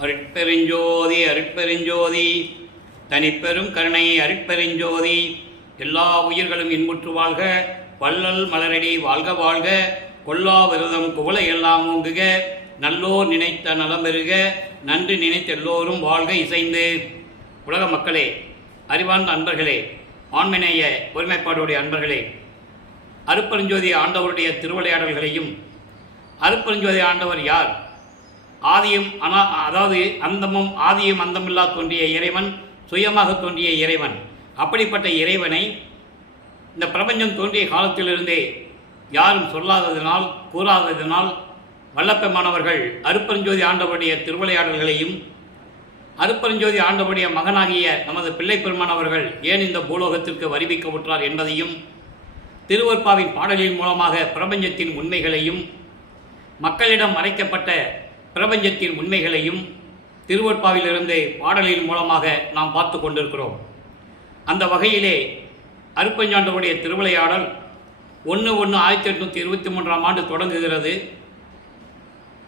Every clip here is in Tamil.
அருட்பெருஞ்சோதி அருட்பெருஞ்சோதி தனிப்பெரும் கருணை அருட்பெருஞ்சோதி. எல்லா உயிர்களும் இன்புற்று வாழ்க, வள்ளல் மலரடி வாழ்க வாழ்க, கொல்லா விரதம் குவளை எல்லாம் ஓங்குக, நல்லோர் நினைத்த நலம் பெறுக, நன்றி நினைத்த எல்லோரும் வாழ்க இசைந்து. உலக மக்களே, அறிவார்ந்த அன்பர்களே, ஆண்மநேய ஒருமைப்பாடுடைய அன்பர்களே, அருட்பெருஞ்சோதி ஆண்டவருடைய திருவிளையாடல்களையும், அருட்பெருஞ்சோதி ஆண்டவர் யார், ஆதியும் அதாவது அந்தமும் ஆதியும் அந்தமில்லா தோன்றிய இறைவன், சுயமாக தோன்றிய இறைவன், அப்படிப்பட்ட இறைவனை இந்த பிரபஞ்சம் தோன்றிய காலத்திலிருந்தே யாரும் சொல்லாததினால் கூறாததினால் வல்லப்பெருமானவர்கள் அருட்பெருஞ்சோதி ஆண்டவருடைய திருவிளையாடல்களையும், அருட்பெருஞ்சோதி ஆண்டவருடைய மகனாகிய நமது பிள்ளை பெருமானவர்கள் ஏன் இந்த பூலோகத்திற்கு வருவிக்கப்பட்டார் என்பதையும், திருவருட்பாவின் பாடலின் மூலமாக பிரபஞ்சத்தின் உண்மைகளையும், மக்களிடம் மறைக்கப்பட்ட பிரபஞ்சத்தின் உண்மைகளையும் திருவருட்பாவிலிருந்து பாடலின் மூலமாக நாம் பார்த்து கொண்டிருக்கிறோம். அந்த வகையிலே அருட்பெருஞ்சாண்டவருடைய திருவிளையாடல் 1/1/1823 தொடங்குகிறது.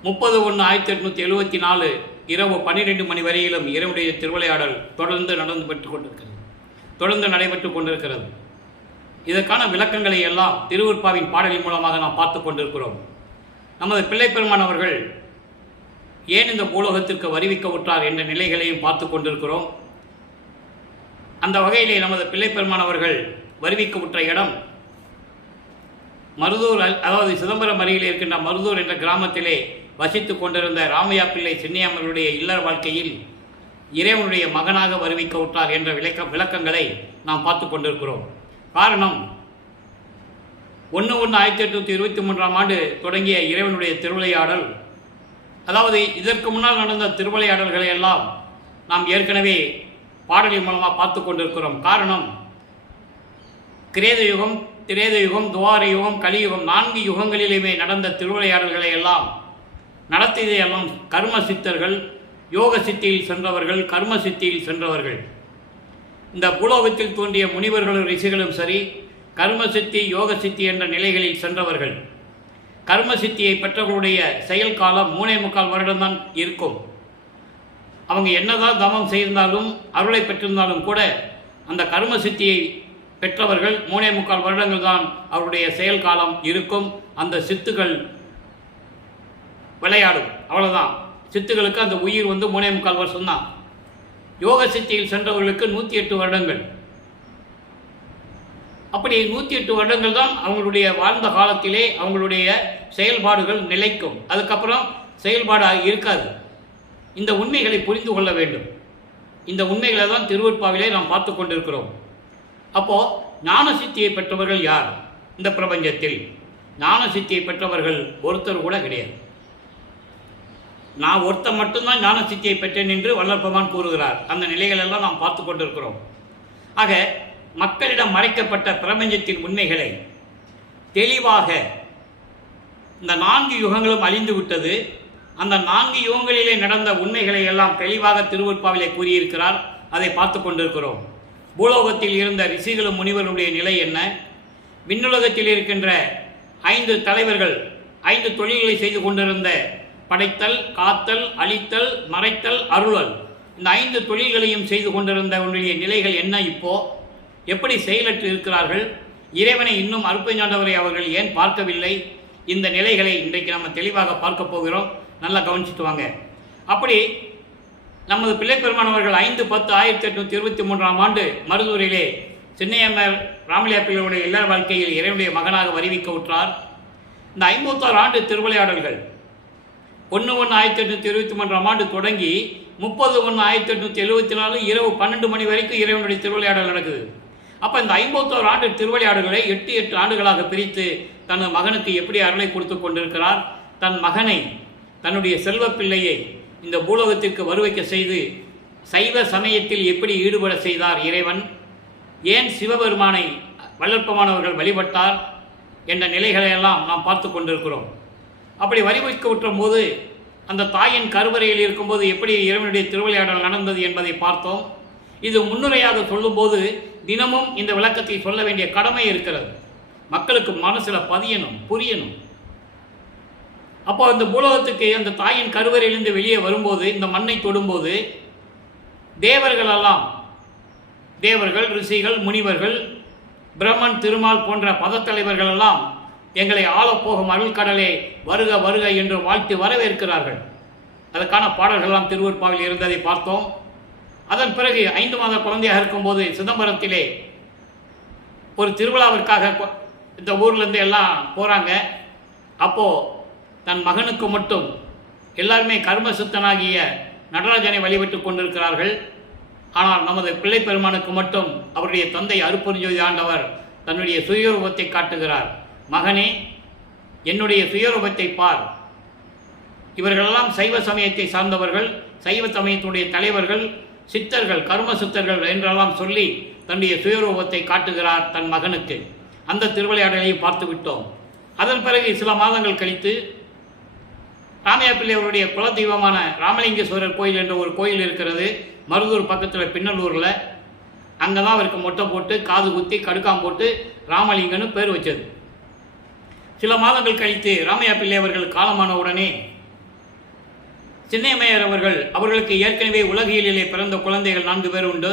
30/1/1874 இரவு 12 மணி வரையிலும் இறைவனுடைய திருவிளையாடல் தொடர்ந்து நடைபெற்று கொண்டிருக்கிறது. இதற்கான விளக்கங்களை எல்லாம் திருவருட்பாவின் பாடலின் மூலமாக நாம் பார்த்து கொண்டிருக்கிறோம். நமது பிள்ளை பெருமான் அவர்கள் ஏன் இந்த பூலோகத்திற்கு வருவிக்கப்பட்டார் என்ற நிலைகளையும் பார்த்து கொண்டிருக்கிறோம். அந்த வகையிலே நமது பிள்ளை பெருமான் அவர்கள் வருவிக்கப்பட்ட இடம் மருதூர், அதாவது சிதம்பரம் அருகில் இருக்கின்ற மருதூர் என்ற கிராமத்திலே வசித்து கொண்டிருந்த ராமையா பிள்ளை சின்னையம்மனுடைய இல்லற வாழ்க்கையில் இறைவனுடைய மகனாக வருவிக்கப்பட்டார் என்ற விளக்கங்களை நாம் பார்த்து கொண்டிருக்கிறோம். காரணம், 1/1/1823 தொடங்கிய இறைவனுடைய திருவிளையாடல், அதாவது இதற்கு முன்னால் நடந்த திருவிளையாடல்களை எல்லாம் நாம் ஏற்கனவே பாடலின் மூலமாக பார்த்து கொண்டிருக்கிறோம். காரணம், கிரேத யுகம், திரேத யுகம், துவார யுகம், கலியுகம், 4 யுகங்களிலுமே நடந்த திருவிளையாடல்களை எல்லாம் நடத்தியதையெல்லாம் கர்ம சித்தர்கள், யோக சித்தியில் சென்றவர்கள், கர்ம சித்தியில் சென்றவர்கள். இந்த பூலோகத்தில் தோன்றிய முனிவர்களும் ரிஷிகளும் சரி, கர்ம சித்தி யோக சித்தி என்ற நிலைகளில் சென்றவர்கள். கர்ம சித்தியை பெற்றவர்களுடைய செயல் காலம் 3.25 வருடம்தான் இருக்கும். அவங்க என்னதான் தவம் செய்திருந்தாலும் அருளை பெற்றிருந்தாலும் கூட அந்த கர்ம சித்தியை பெற்றவர்கள் 3.25 வருடங்கள் தான் அவருடைய செயல் காலம் இருக்கும். அந்த சித்துக்கள் விளையாடும், அவ்வளோதான். சித்துக்களுக்கு அந்த உயிர் 3.25 வருஷம்தான். யோக சித்தியில் சென்றவர்களுக்கு 108 வருடங்கள். அப்படி 108 வருடங்கள் தான் அவங்களுடைய வாழ்ந்த காலத்திலே அவங்களுடைய செயல்பாடுகள் நிலைக்கும். அதுக்கப்புறம் செயல்பாடு இருக்காது. இந்த உண்மைகளை புரிந்து கொள்ள வேண்டும். இந்த உண்மைகளை தான் திருவருட்பாவிலே நாம் பார்த்து கொண்டிருக்கிறோம். அப்போது ஞான சித்தியை பெற்றவர்கள் யார்? இந்த பிரபஞ்சத்தில் ஞான சித்தியை பெற்றவர்கள் ஒருத்தர் கூட கிடையாது. நான் ஒருத்தர் மட்டும்தான் ஞான சித்தியை பெற்றேன் என்று வல்லற்பெருமான் கூறுகிறார். அந்த நிலைகளெல்லாம் நாம் பார்த்து கொண்டிருக்கிறோம். ஆக மக்களிடம் மறைக்கப்பட்ட பிரபஞ்சத்தின் உண்மைகளை தெளிவாக, இந்த 4 யுகங்களும் அழிந்து விட்டது, அந்த 4 யுகங்களிலே நடந்த உண்மைகளை எல்லாம் தெளிவாக திருவருட்பாவிலே கூறியிருக்கிறார். அதை பார்த்து கொண்டிருக்கிறோம். பூலோகத்தில் இருந்த ரிஷிகளும் முனிவர்களுடைய நிலை என்ன, விண்ணுலகத்தில் இருக்கின்ற 5 தலைவர்கள் 5 தொழில்களை செய்து கொண்டிருந்த படைத்தல், காத்தல், அழித்தல், மறைத்தல், அருளல், இந்த 5 தொழில்களையும் செய்து கொண்டிருந்தவர்களுடைய நிலைகள் என்ன, இப்போ எப்படி செயலற்று இருக்கிறார்கள், இறைவனை இன்னும் அருட்பெருஞ்சாண்டவரை அவர்கள் ஏன் பார்க்கவில்லை, இந்த நிலைகளை இன்றைக்கு நம்ம தெளிவாக பார்க்க போகிறோம். நல்லா கவனிச்சுட்டு வாங்க. அப்படி நமது பிள்ளை பெருமானவர்கள் 5/10/1823 மருதூரிலே சின்னையம்மர் ராமலியா பிள்ளையுடைய இல்லற வாழ்க்கையில் இறைவனுடைய மகனாக வருவிக்கப்பட்டார். இந்த 56 ஆண்டு திருவிளையாடல்கள் 1/1/1823 தொடங்கி 30/1/1874 இரவு 12 மணி வரைக்கும் இறைவனுடைய திருவிளையாடல் நடக்குது. அப்போ இந்த 51 ஆண்டு திருவிளையாடல்களை 8 ஆண்டுகளாக பிரித்து தனது மகனுக்கு எப்படி அருளை கொடுத்து கொண்டிருக்கிறார். தன் மகனை, தன்னுடைய செல்வ பிள்ளையை இந்த பூலோகத்திற்கு வருவிக்க செய்து சைவ சமயத்தில் எப்படி ஈடுபட செய்தார் இறைவன், ஏன் சிவபெருமானை வல்லற்பெருமானவர்கள் வழிபட்டார் என்ற நிலைகளையெல்லாம் நாம் பார்த்து கொண்டிருக்கிறோம். அப்படி வருவிக்கப்பட்ட போது அந்த தாயின் கருவறையில் இருக்கும்போது எப்படி இறைவனுடைய திருவிளையாடல் நடந்தது என்பதை பார்த்தோம். இது முன்னுரையாக சொல்லும்போது தினமும் இந்த விளக்கத்தை சொல்ல வேண்டிய கடமை இருக்கிறது. மக்களுக்கு மனசில் பதியணும், புரியணும். அப்போ அந்த பூலோகத்துக்கு அந்த தாயின் கருவறையிலிருந்து வெளியே வரும்போது, இந்த மண்ணை தொடும்போது தேவர்கள், ரிஷிகள், முனிவர்கள், பிரம்மன், திருமால் போன்ற பதத்தலைவர்கள் எல்லாம் எங்களை ஆளப்போகும் அருள்கடலே வருக வருக என்று வாழ்த்து வரவேற்கிறார்கள். அதற்கான பாடல்கள்லாம் திருவருட்பாவில் இருந்ததை பார்த்தோம். அதன் பிறகு 5 மாத குழந்தையாக இருக்கும்போது சிதம்பரத்திலே ஒரு திருவிழாவிற்காக இந்த ஊர்லேருந்து எல்லாம் போகிறாங்க. அப்போது தன் மகனுக்கு மட்டும் எல்லாருமே கர்மசுத்தனாகிய நடராஜனை வழிபட்டு கொண்டிருக்கிறார்கள். ஆனால் நமது பிள்ளை பெருமானுக்கு மட்டும் அவருடைய தந்தை அருட்பெருஞ்சோதி ஆண்டவர் தன்னுடைய சுயரூபத்தை காட்டுகிறார். மகனே, என்னுடைய சுயரூபத்தை பார். இவர்களெல்லாம் சைவ சமயத்தை சார்ந்தவர்கள், சைவ சமயத்துடைய தலைவர்கள், சித்தர்கள், கர்ம சித்தர்கள் என்றெல்லாம் சொல்லி தன்னுடைய சுயரூபத்தை காட்டுகிறார் தன் மகனுக்கு. அந்த திருவிளையாடலையும் பார்த்து விட்டோம். அதன் பிறகு சில மாதங்கள் கழித்து ராமையா பிள்ளை அவருடைய குலதெய்வமான ராமலிங்கேஸ்வரர் கோயில் என்ற ஒரு கோயில் இருக்கிறது, மருதூர் பக்கத்தில் பின்னலூரில். அங்கே தான் அவருக்கு மொட்டை போட்டு காது குத்தி கடுக்காம் போட்டு ராமலிங்கன்னு பேர் வச்சது. சில மாதங்கள் கழித்து ராமையா பிள்ளை அவர்கள் காலமான உடனே சின்னையம்மையார் அவர்களுக்கு ஏற்கனவே உலகியலிலே பிறந்த குழந்தைகள் 4 பேர் உண்டு.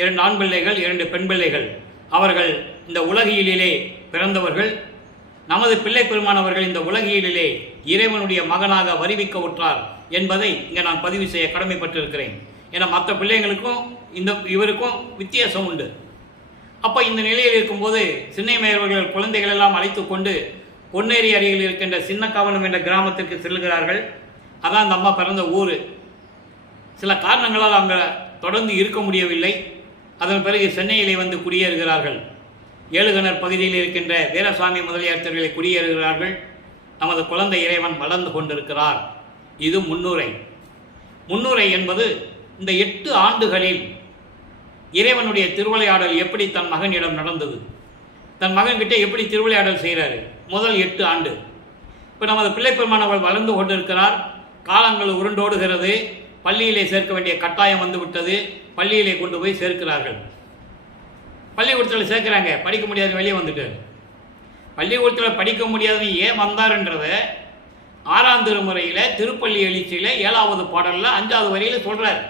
2 ஆண் பிள்ளைகள், 2 பெண் பிள்ளைகள். அவர்கள் இந்த உலகியலிலே பிறந்தவர்கள். நமது பிள்ளை பெருமானவர்கள் இந்த உலகியலிலே இறைவனுடைய மகனாக வருவிக்க உற்றார் என்பதை இங்கே நான் பதிவு செய்ய கடமைப்பட்டிருக்கிறேன். ஏன்னா மற்ற பிள்ளைங்களுக்கும் இவருக்கும் வித்தியாசம் உண்டு. அப்போ இந்த நிலையில் இருக்கும்போது சின்னையம்மையார் குழந்தைகள் எல்லாம் அழைத்து கொண்டு பொன்னேரி அருகில் இருக்கின்ற சின்னக்காவனம் என்ற கிராமத்திற்கு செல்கிறார்கள். அதான் அந்த அம்மா பிறந்த ஊர். சில காரணங்களால் அங்கே தொடர்ந்து இருக்க முடியவில்லை. அதன் பிறகு சென்னையிலே வந்து குடியேறுகிறார்கள். ஏழுகணர் பகுதியில் இருக்கின்ற வீரசாமி முதலியார் தெருவிலே குடியேறுகிறார்கள். நமது குழந்தை இறைவன் வளர்ந்து கொண்டிருக்கிறார். இது முன்னுரை என்பது இந்த 8 ஆண்டுகளில் இறைவனுடைய திருவிளையாடல் எப்படி தன் மகனிடம் நடந்தது, தன் மகன்கிட்ட எப்படி திருவிளையாடல் செய்கிறாரு. முதல் 8 ஆண்டு. இப்போ நமது பிள்ளை பெருமானவர்கள் வளர்ந்து கொண்டிருக்கிறார். காலங்கள் உருண்டோடுகிறது. பள்ளியிலே சேர்க்க வேண்டிய கட்டாயம் வந்து விட்டது. பள்ளியிலே கொண்டு போய் சேர்க்கிறார்கள். பள்ளிக்கூடத்தில் சேர்க்குறாங்க. படிக்க முடியாத வெளியே வந்துட்டு பள்ளிக்கூடத்தில் படிக்க முடியாதுன்னு ஏன் வந்தாருன்றத 6ஆம் திருமுறையில் திருப்பள்ளி எழுச்சியில் 7வது பாடலில் 5வது வரியில் சொல்கிறார்.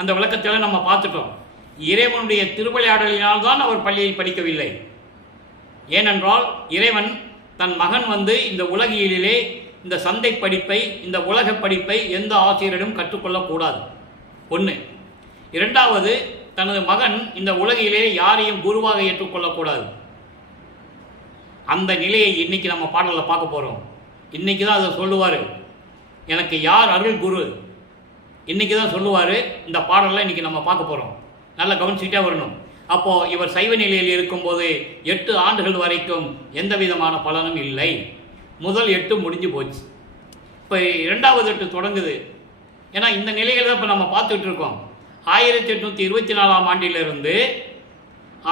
அந்த விளக்கத்தில் நம்ம பார்த்துட்டோம். இறைவனுடைய திருவிளையாடலினால் தான் அவர் பள்ளியில் படிக்கவில்லை. ஏனென்றால் இறைவன் தன் மகன் வந்து இந்த உலகியலிலே இந்த சந்தை படிப்பை, இந்த உலக படிப்பை எந்த ஆசிரியரிடம் கற்றுக்கொள்ளக்கூடாது. 1. 2வது, தனது மகன் இந்த உலகிலே யாரையும் குருவாக ஏற்றுக்கொள்ளக்கூடாது. அந்த நிலையை இன்னைக்கு நம்ம பாடலில் பார்க்க போகிறோம். இன்னைக்கு தான் அதை சொல்லுவார். எனக்கு யார் அருள் குரு இன்னைக்கு தான் சொல்லுவார். இந்த பாடலில் இன்னைக்கு நம்ம பார்க்க போகிறோம். நல்லா கவனிச்சுக்கிட்டே வரணும். அப்போது இவர் சைவ நிலையில் இருக்கும்போது 8 ஆண்டுகள் வரைக்கும் எந்த விதமான பலனும் இல்லை. முதல் 8 முடிஞ்சு போச்சு. இப்போ 2வது 8 தொடங்குது. ஏன்னா இந்த நிலையில் தான் இப்போ நம்ம பார்த்துக்கிட்டு இருக்கோம். 1824ஆம் ஆண்டிலிருந்து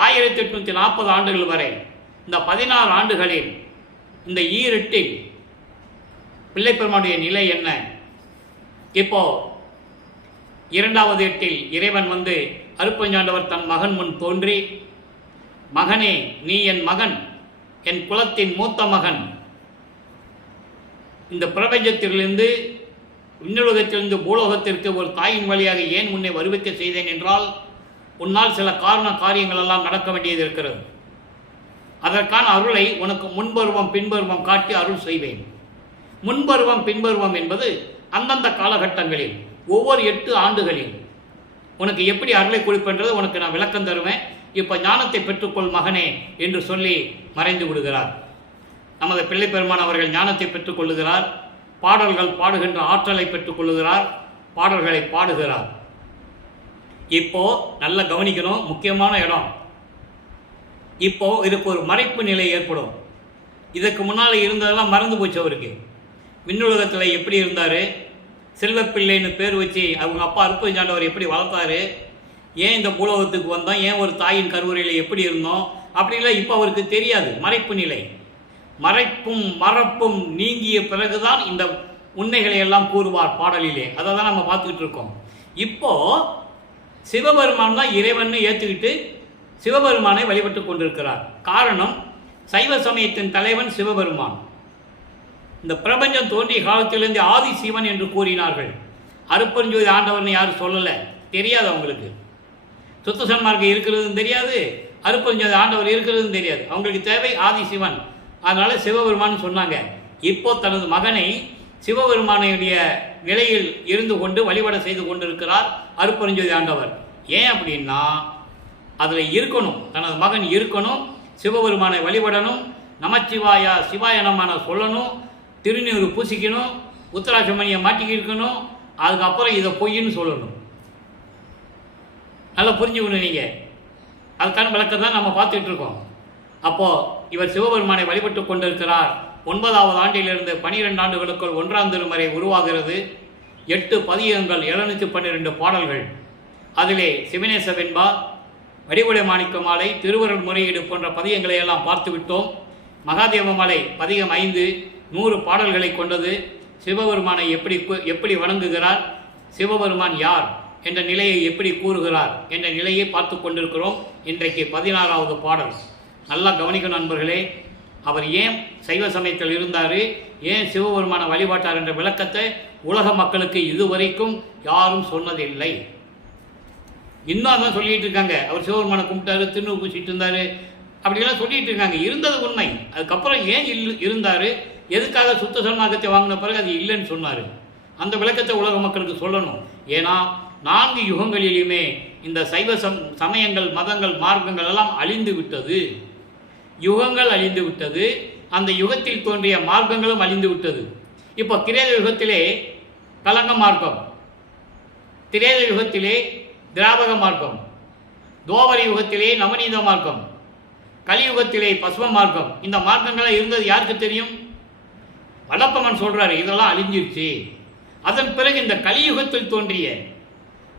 1840 ஆண்டுகள் வரை இந்த 16 ஆண்டுகளில் இந்த ஈரெட்டில் பிள்ளை பெருமானுடைய நிலை என்ன? இப்போ 2வது 8இல் இறைவன் வந்து அருட்பெருஞ்சாண்டவர் தன் மகன் முன் தோன்றி, மகனே, நீ என் மகன், என் குலத்தின் மூத்த மகன். இந்த பிரபஞ்சத்திலிருந்து விண்ணுலகத்திலிருந்து பூலோகத்திற்கு ஒரு தாயின் வழியாக ஏன் முன்னே வருவிக்க செய்தேன் என்றால், உன்னால் சில காரியங்கள் எல்லாம் நடக்க வேண்டியது இருக்கிறது. அதற்கான அருளை உனக்கு முன்பருவம் பின்பருவம் காட்டி அருள் செய்வேன். முன்பருவம் பின்பருவம் என்பது அந்தந்த காலகட்டங்களில் ஒவ்வொரு 8 ஆண்டுகளில் உனக்கு எப்படி அருளை கொடுப்பென்றது உனக்கு நான் விளக்கம் தருவேன். இப்போ ஞானத்தை பெற்றுக்கொள் மகனே என்று சொல்லி மறைந்து விடுகிறார். நமது பிள்ளை பெருமான் அவர்கள் ஞானத்தை பெற்றுக்கொள்ளுகிறார். பாடல்கள் பாடுகின்ற ஆற்றலை பெற்றுக்கொள்ளுகிறார். பாடல்களை பாடுகிறார். இப்போ நல்ல கவனிக்கணும், முக்கியமான இடம். இப்போ இதுக்கு ஒரு மறைப்பு நிலை ஏற்படும். இதற்கு முன்னால் இருந்ததெல்லாம் மறந்து போச்சு அவருக்கு. விண்ணுலகத்தில் எப்படி இருந்தார், செல்வப்பிள்ளைன்னு பேர் வச்சு அவங்க அப்பா அருட்பெருஞ்சாண்டவர் எப்படி வளர்த்தாரு, ஏன் இந்த பூலோகத்துக்கு வந்தோம், ஏன் ஒரு தாயின் கருவறையில் எப்படி இருந்தோம் அப்படின்லாம் இப்போ அவருக்கு தெரியாது. மறைப்பு நிலை. மறைப்பும் மறப்பும் நீங்கிய பிறகுதான் இந்த உண்மைகளை எல்லாம் கூறுவார் பாடலிலே. அதை தான் நம்ம பார்த்துக்கிட்டு இருக்கோம். இப்போ சிவபெருமான் தான் இறைவன் ஏற்றுக்கிட்டு சிவபெருமானை வழிபட்டு கொண்டிருக்கிறார். காரணம், சைவ சமயத்தின் தலைவன் சிவபெருமான். இந்த பிரபஞ்சம் தோன்றிய காலத்திலிருந்து ஆதி சிவன் என்று கூறினார்கள். அருப்பெருஞ்சோதி ஆண்டவர்னு யாரும் சொல்லலை, தெரியாது அவங்களுக்கு. சுத்த சன்மார்க்கம் இருக்கிறதுன்னு தெரியாது, அருப்பெருஞ்சோதி ஆண்டவர் இருக்கிறதுன்னு தெரியாது. அவங்களுக்கு தேவை ஆதி சிவன். அதனால் சிவபெருமான் சொன்னாங்க. இப்போ தனது மகனை சிவபெருமானுடைய நிலையில் இருந்து கொண்டு வழிபட செய்து கொண்டிருக்கிறார் அருப்பெருஞ்சோதி ஆண்டவர். ஏன் அப்படின்னா அதில் இருக்கணும், தனது மகன் இருக்கணும், சிவபெருமானை வழிபடணும், நமச்சிவாயா சிவாய நமன சொல்லணும், திருநீறு பூசிக்கணும், உத்தராட்சமணியை மாட்டிக்கி இருக்கணும், அதுக்கப்புறம் இதை பொய்ன்னு சொல்லணும். நல்லா புரிஞ்சுக்கணும் நீங்கள். அதுக்கான விளக்கம் தான் நம்ம பார்த்துட்டு இருக்கோம். அப்போது இவர் சிவபெருமானை வழிபட்டு கொண்டிருக்கிறார். 9வது ஆண்டிலிருந்து 12 ஆண்டுகளுக்குள் 1ஆம் திருமுறை உருவாகிறது. 8 பதிகங்கள், 712 பாடல்கள். அதிலே சிவனேச வெண்பா, வடிவுடை மாணிக்க மாலை, திருவருள் முறையீடு போன்ற பதிகங்களை எல்லாம் பார்த்து விட்டோம். மகாதேவ மாலை பதிகம் 5 100 பாடல்களை கொண்டது. சிவபெருமானை எப்படி வணங்குகிறார், சிவபெருமான் யார் என்ற நிலையை எப்படி கூறுகிறார் என்ற நிலையை பார்த்து கொண்டிருக்கிறோம். இன்றைக்கு 16வது பாடல். நல்லா கவனிக்கணும் நண்பர்களே. அவர் ஏன் சைவ சமயத்தில் இருந்தார், ஏன் சிவபெருமானை வழிபாட்டார் என்ற விளக்கத்தை உலக மக்களுக்கு இதுவரைக்கும் யாரும் சொன்னதில்லை. இன்னும் அதான் சொல்லிட்டு இருக்காங்க. அவர் சிவபெருமானை கும்பிட்டாரு, திருநூறு பூசிட்டு இருந்தார், அப்படிலாம் சொல்லிட்டு இருக்காங்க. இருந்தது உண்மை. அதுக்கப்புறம் ஏன் இருந்தார், எதுக்காக சுத்த சன்மார்க்கத்தை வாங்கின பிறகு அது இல்லைன்னு சொன்னார், அந்த விளக்கத்தை உலக மக்களுக்கு சொல்லணும். ஏன்னா 4 யுகங்களிலுமே இந்த சைவ சமயங்கள், மதங்கள், மார்க்கங்கள் எல்லாம் அழிந்து விட்டது. யுகங்கள் அழிந்து விட்டது. அந்த யுகத்தில் தோன்றிய மார்க்கங்களும் அழிந்து விட்டது. இப்போ கிரேத யுகத்திலே கலங்க மார்க்கம், திரேத யுகத்திலே திராவக மார்க்கம், துவாபர யுகத்திலே நவநீத மார்க்கம், கலியுகத்திலே பசும மார்க்கம். இந்த மார்க்கங்களாக இருந்தது யாருக்கு தெரியும்? வல்லப்பமன் சொல்றாரு, இதெல்லாம் அழிஞ்சிருச்சு. அதன் பிறகு இந்த கலியுகத்தில் தோன்றிய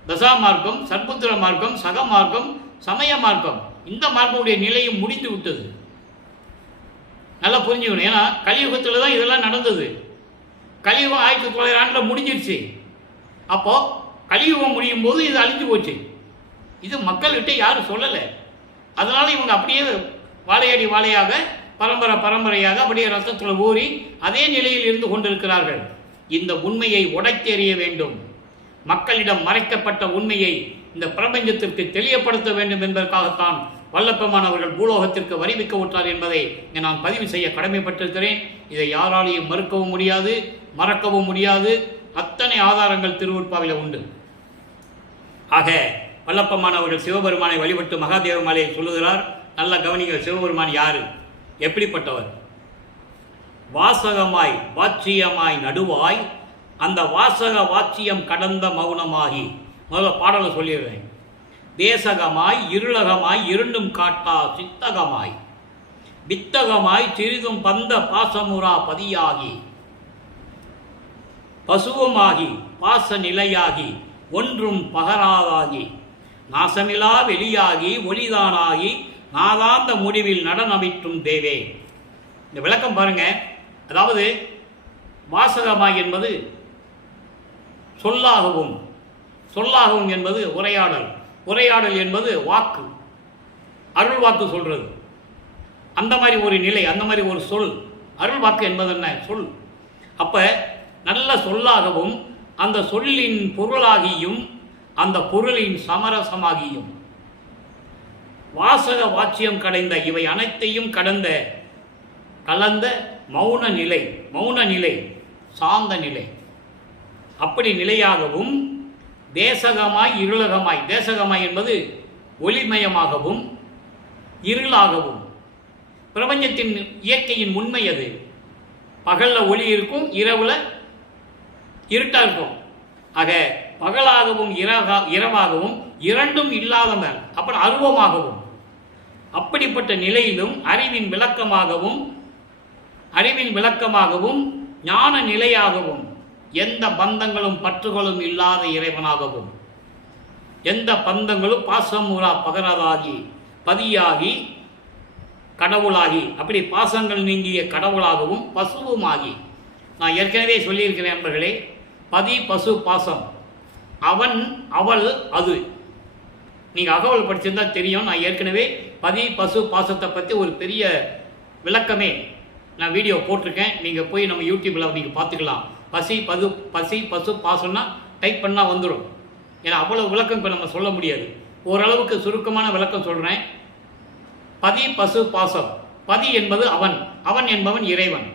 தசா மார்க்கம், சர்புத்திர மார்க்கம், சக மார்க்கம், சமய மார்க்கம், இந்த மார்க்கமுடைய நிலையும் முடிந்து விட்டது. நல்லா புரிஞ்சுக்கணும். ஏன்னா கலியுகத்தில் தான் இதெல்லாம் நடந்தது. கலியுகம் 1900 ஆண்டில் முடிஞ்சிருச்சு. அப்போ கலியுகம் முடியும் போது இது அழிஞ்சு போச்சு. இது மக்கள்கிட்ட யாரும் சொல்லலை. அதனால இவங்க அப்படியே வாழையடி வாழையாக, பரம்பரையாக அப்படியே ரத்தத்தில் ஊறி அதே நிலையில் இருந்து கொண்டிருக்கிறார்கள். இந்த உண்மையை உடைத்தெறிய வேண்டும். மக்களிடம் மறைக்கப்பட்ட உண்மையை இந்த பிரபஞ்சத்திற்கு தெளியப்படுத்த வேண்டும் என்பதற்காகத்தான் வல்லப்பெருமான் அவர்கள் பூலோகத்திற்கு வரிவிக்க விட்டார் என்பதை நான் பதிவு செய்ய கடமைப்பட்டிருக்கிறேன். இதை யாராலையும் மறுக்கவும் முடியாது, மறக்கவும் முடியாது. அத்தனை ஆதாரங்கள் திருவுற்பாவில உண்டு. ஆக வல்லப்பெருமான் அவர்கள் சிவபெருமானை வழிபட்டு மகாதேவ மாலையை சொல்லுகிறார். நல்ல கவனிங்க, சிவபெருமான் யாரு, எப்படிப்பட்டவர்? வாசகமாய் வாட்சியமாய் நடுவாய், அந்த வாசக வாட்சியம் கடந்த மௌனமாகி. முதல்ல பாடலை சொல்லிடுறேன். தேசகமாய் இருளகமாய் இருண்டும் காட்டா சித்தகமாய், வித்தகமாய் சிறிதும் பந்த பாசமுறா பதியாகி, பசுவுமாகி பாச நிலையாகி ஒன்றும் பகராதாகி, நாசமிலா வெளியாகி ஒளிதானாகி நாதாந்த முடிவில் நடனமிற்றும் தேவே. இந்த விளக்கம் பாருங்க. அதாவது வாசகமாய் என்பது சொல்லாகவும், சொல்லாகவும் என்பது உரையாடல், உரையாடல் என்பது வாக்கு, அருள் வாக்கு சொல்றது. அந்த மாதிரி ஒரு நிலை, அந்த மாதிரி ஒரு சொல். அருள் வாக்கு என்பது என்ன? சொல். அப்ப நல்ல சொல்லாகவும், அந்த சொல்லின் பொருளாகியும், அந்த பொருளின் சமரசமாகியும், வாசக வாட்சியம் கடைந்த இவை அனைத்தையும் கடந்த கலந்த மௌன நிலை, மௌன நிலை, சாந்த நிலை. அப்படி நிலையாகவும், தேசகமாய் இருளகமாய், தேசகமாய் என்பது ஒளிமயமாகவும் இருளாகவும். பிரபஞ்சத்தின் இயற்கையின் உண்மை அது. பகல்ல ஒளி இருக்கும், இரவுல இருட்டா இருக்கும். ஆக பகலாகவும் இரவாகவும் இரண்டும் இல்லாதவன், அப்புறம் அருவமாகவும், அப்படிப்பட்ட நிலையிலும் அறிவின் விளக்கமாகவும் ஞான நிலையாகவும், எந்த பந்தங்களும் பற்றுகளும் இல்லாத இறைவனாகவும், எந்த பந்தங்களும் பாசமுறா பகரதாகி பதியாகி கடவுளாகி, அப்படி பாசங்கள் நீங்கிய கடவுளாகவும் பசுவுமாகி. நான் ஏற்கனவே சொல்லியிருக்கிறேன் நண்பர்களே, பதி பசு பாசம், அவன் அவள் அது. நீங்கள் அகவல் படிச்சிருந்தா தெரியும். நான் ஏற்கனவே பதி பசு பாசத்தை பற்றி ஒரு பெரிய விளக்கமே நான் வீடியோ போட்டிருக்கேன், நீங்கள் போய் நம்ம யூடியூப்பில் நீங்கள் பார்த்துக்கலாம். பசி பசு பாசம்னா டைப் பண்ணால் வந்துடும். ஏன்னா அவ்வளோ விளக்கம் இப்போ நம்ம சொல்ல முடியாது. ஓரளவுக்கு சுருக்கமான விளக்கம் சொல்கிறேன். பதி பசு பாசம். பதி என்பது அவன், அவன் என்பவன் இறைவன்.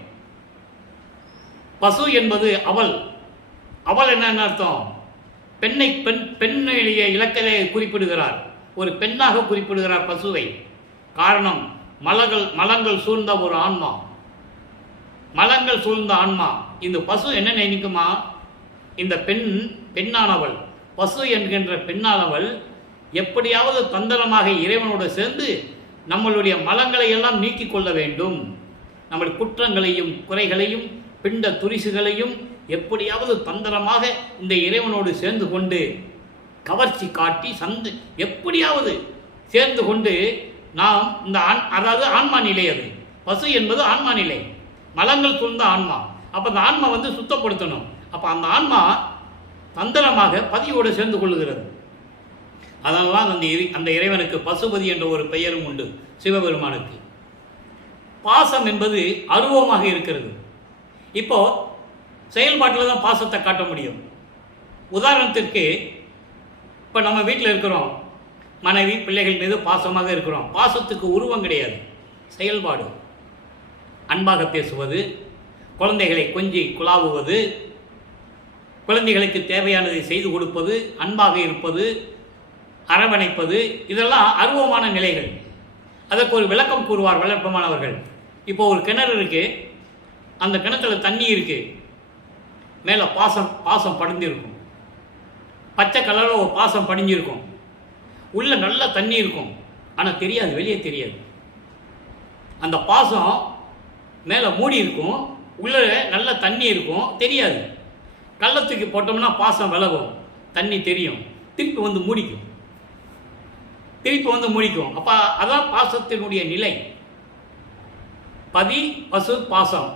பசு என்பது அவள். அவள் என்ன அர்த்தம்? பெண்ணுடைய இலக்கலை குறிப்பிடுகிறார், ஒரு பெண்ணாக குறிப்பிடுகிறார் பசுவை. காரணம், மலங்கள் சூழ்ந்த ஒரு ஆன்மா, மலங்கள் சூழ்ந்த ஆன்மா. இந்த பசு என்ன நினைக்குமா? இந்த பெண்ணானவள், பசு என்கின்ற பெண்ணானவள் எப்படியாவது தந்திரமாக இறைவனோடு சேர்ந்து நம்மளுடைய மலங்களை எல்லாம் நீக்கிக் கொள்ள வேண்டும். நம்முடைய குற்றங்களையும் குறைகளையும் பிண்ட துரிசுகளையும் எப்படியாவது தந்திரமாக இந்த இறைவனோடு சேர்ந்து கொண்டு கவர்ச்சி காட்டி எப்படியாவது சேர்ந்து கொண்டு நாம் இந்த அதாவது ஆன்மா நிலை. அது பசு என்பது ஆன்மா நிலை, மலங்கள் சூழ்ந்த ஆன்மா. அப்போ அந்த ஆன்மா சுத்தப்படுத்தணும். அப்போ அந்த ஆன்மா தந்திரமாக பதியோடு சேர்ந்து கொள்ளுகிறது. அதனால்தான் அந்த இறைவனுக்கு பசுபதி என்ற ஒரு பெயரும் உண்டு சிவபெருமானுக்கு. பாசம் என்பது அருவமாக இருக்கிறது. இப்போ செயல்பாட்டில் தான் பாசத்தை காட்ட முடியும். உதாரணத்திற்கு, இப்போ நம்ம வீட்டில் இருக்கிறோம், மனைவி பிள்ளைகள் மீது பாசமாக இருக்கிறோம். பாசத்துக்கு உருவம் கிடையாது, செயல்பாடு. அன்பாக பேசுவது, குழந்தைகளை கொஞ்சி குழாவுவது, குழந்தைகளுக்கு தேவையானதை செய்து கொடுப்பது, அன்பாக இருப்பது, அரவணைப்பது, இதெல்லாம் அருவமான நிலைகள். அதற்கு ஒரு விளக்கம் கூறுவார் வளர்ப்பமானவர்கள். இப்போ ஒரு கிணறு இருக்கு, அந்த கிணத்துல தண்ணி இருக்கு, மேலே பாசம் படிஞ்சிருக்கும், பச்சை கலரில் ஒரு பாசம் படிஞ்சிருக்கும், உள்ள நல்ல தண்ணி இருக்கும், ஆனால் தெரியாது, வெளியே தெரியாது. அந்த பாசம் மேலே மூடி இருக்கும், உள்ள நல்ல தண்ணி இருக்கும், தெரியாது. கள்ளத்துக்கு போட்டோம்னா பாசம் விலகும், தண்ணி தெரியும், திருப்பி மூடிக்கும், திருப்பி மூடிக்கும். அப்போ அதான் பாசத்தினுடைய நிலை. பதி பசு பாசம்.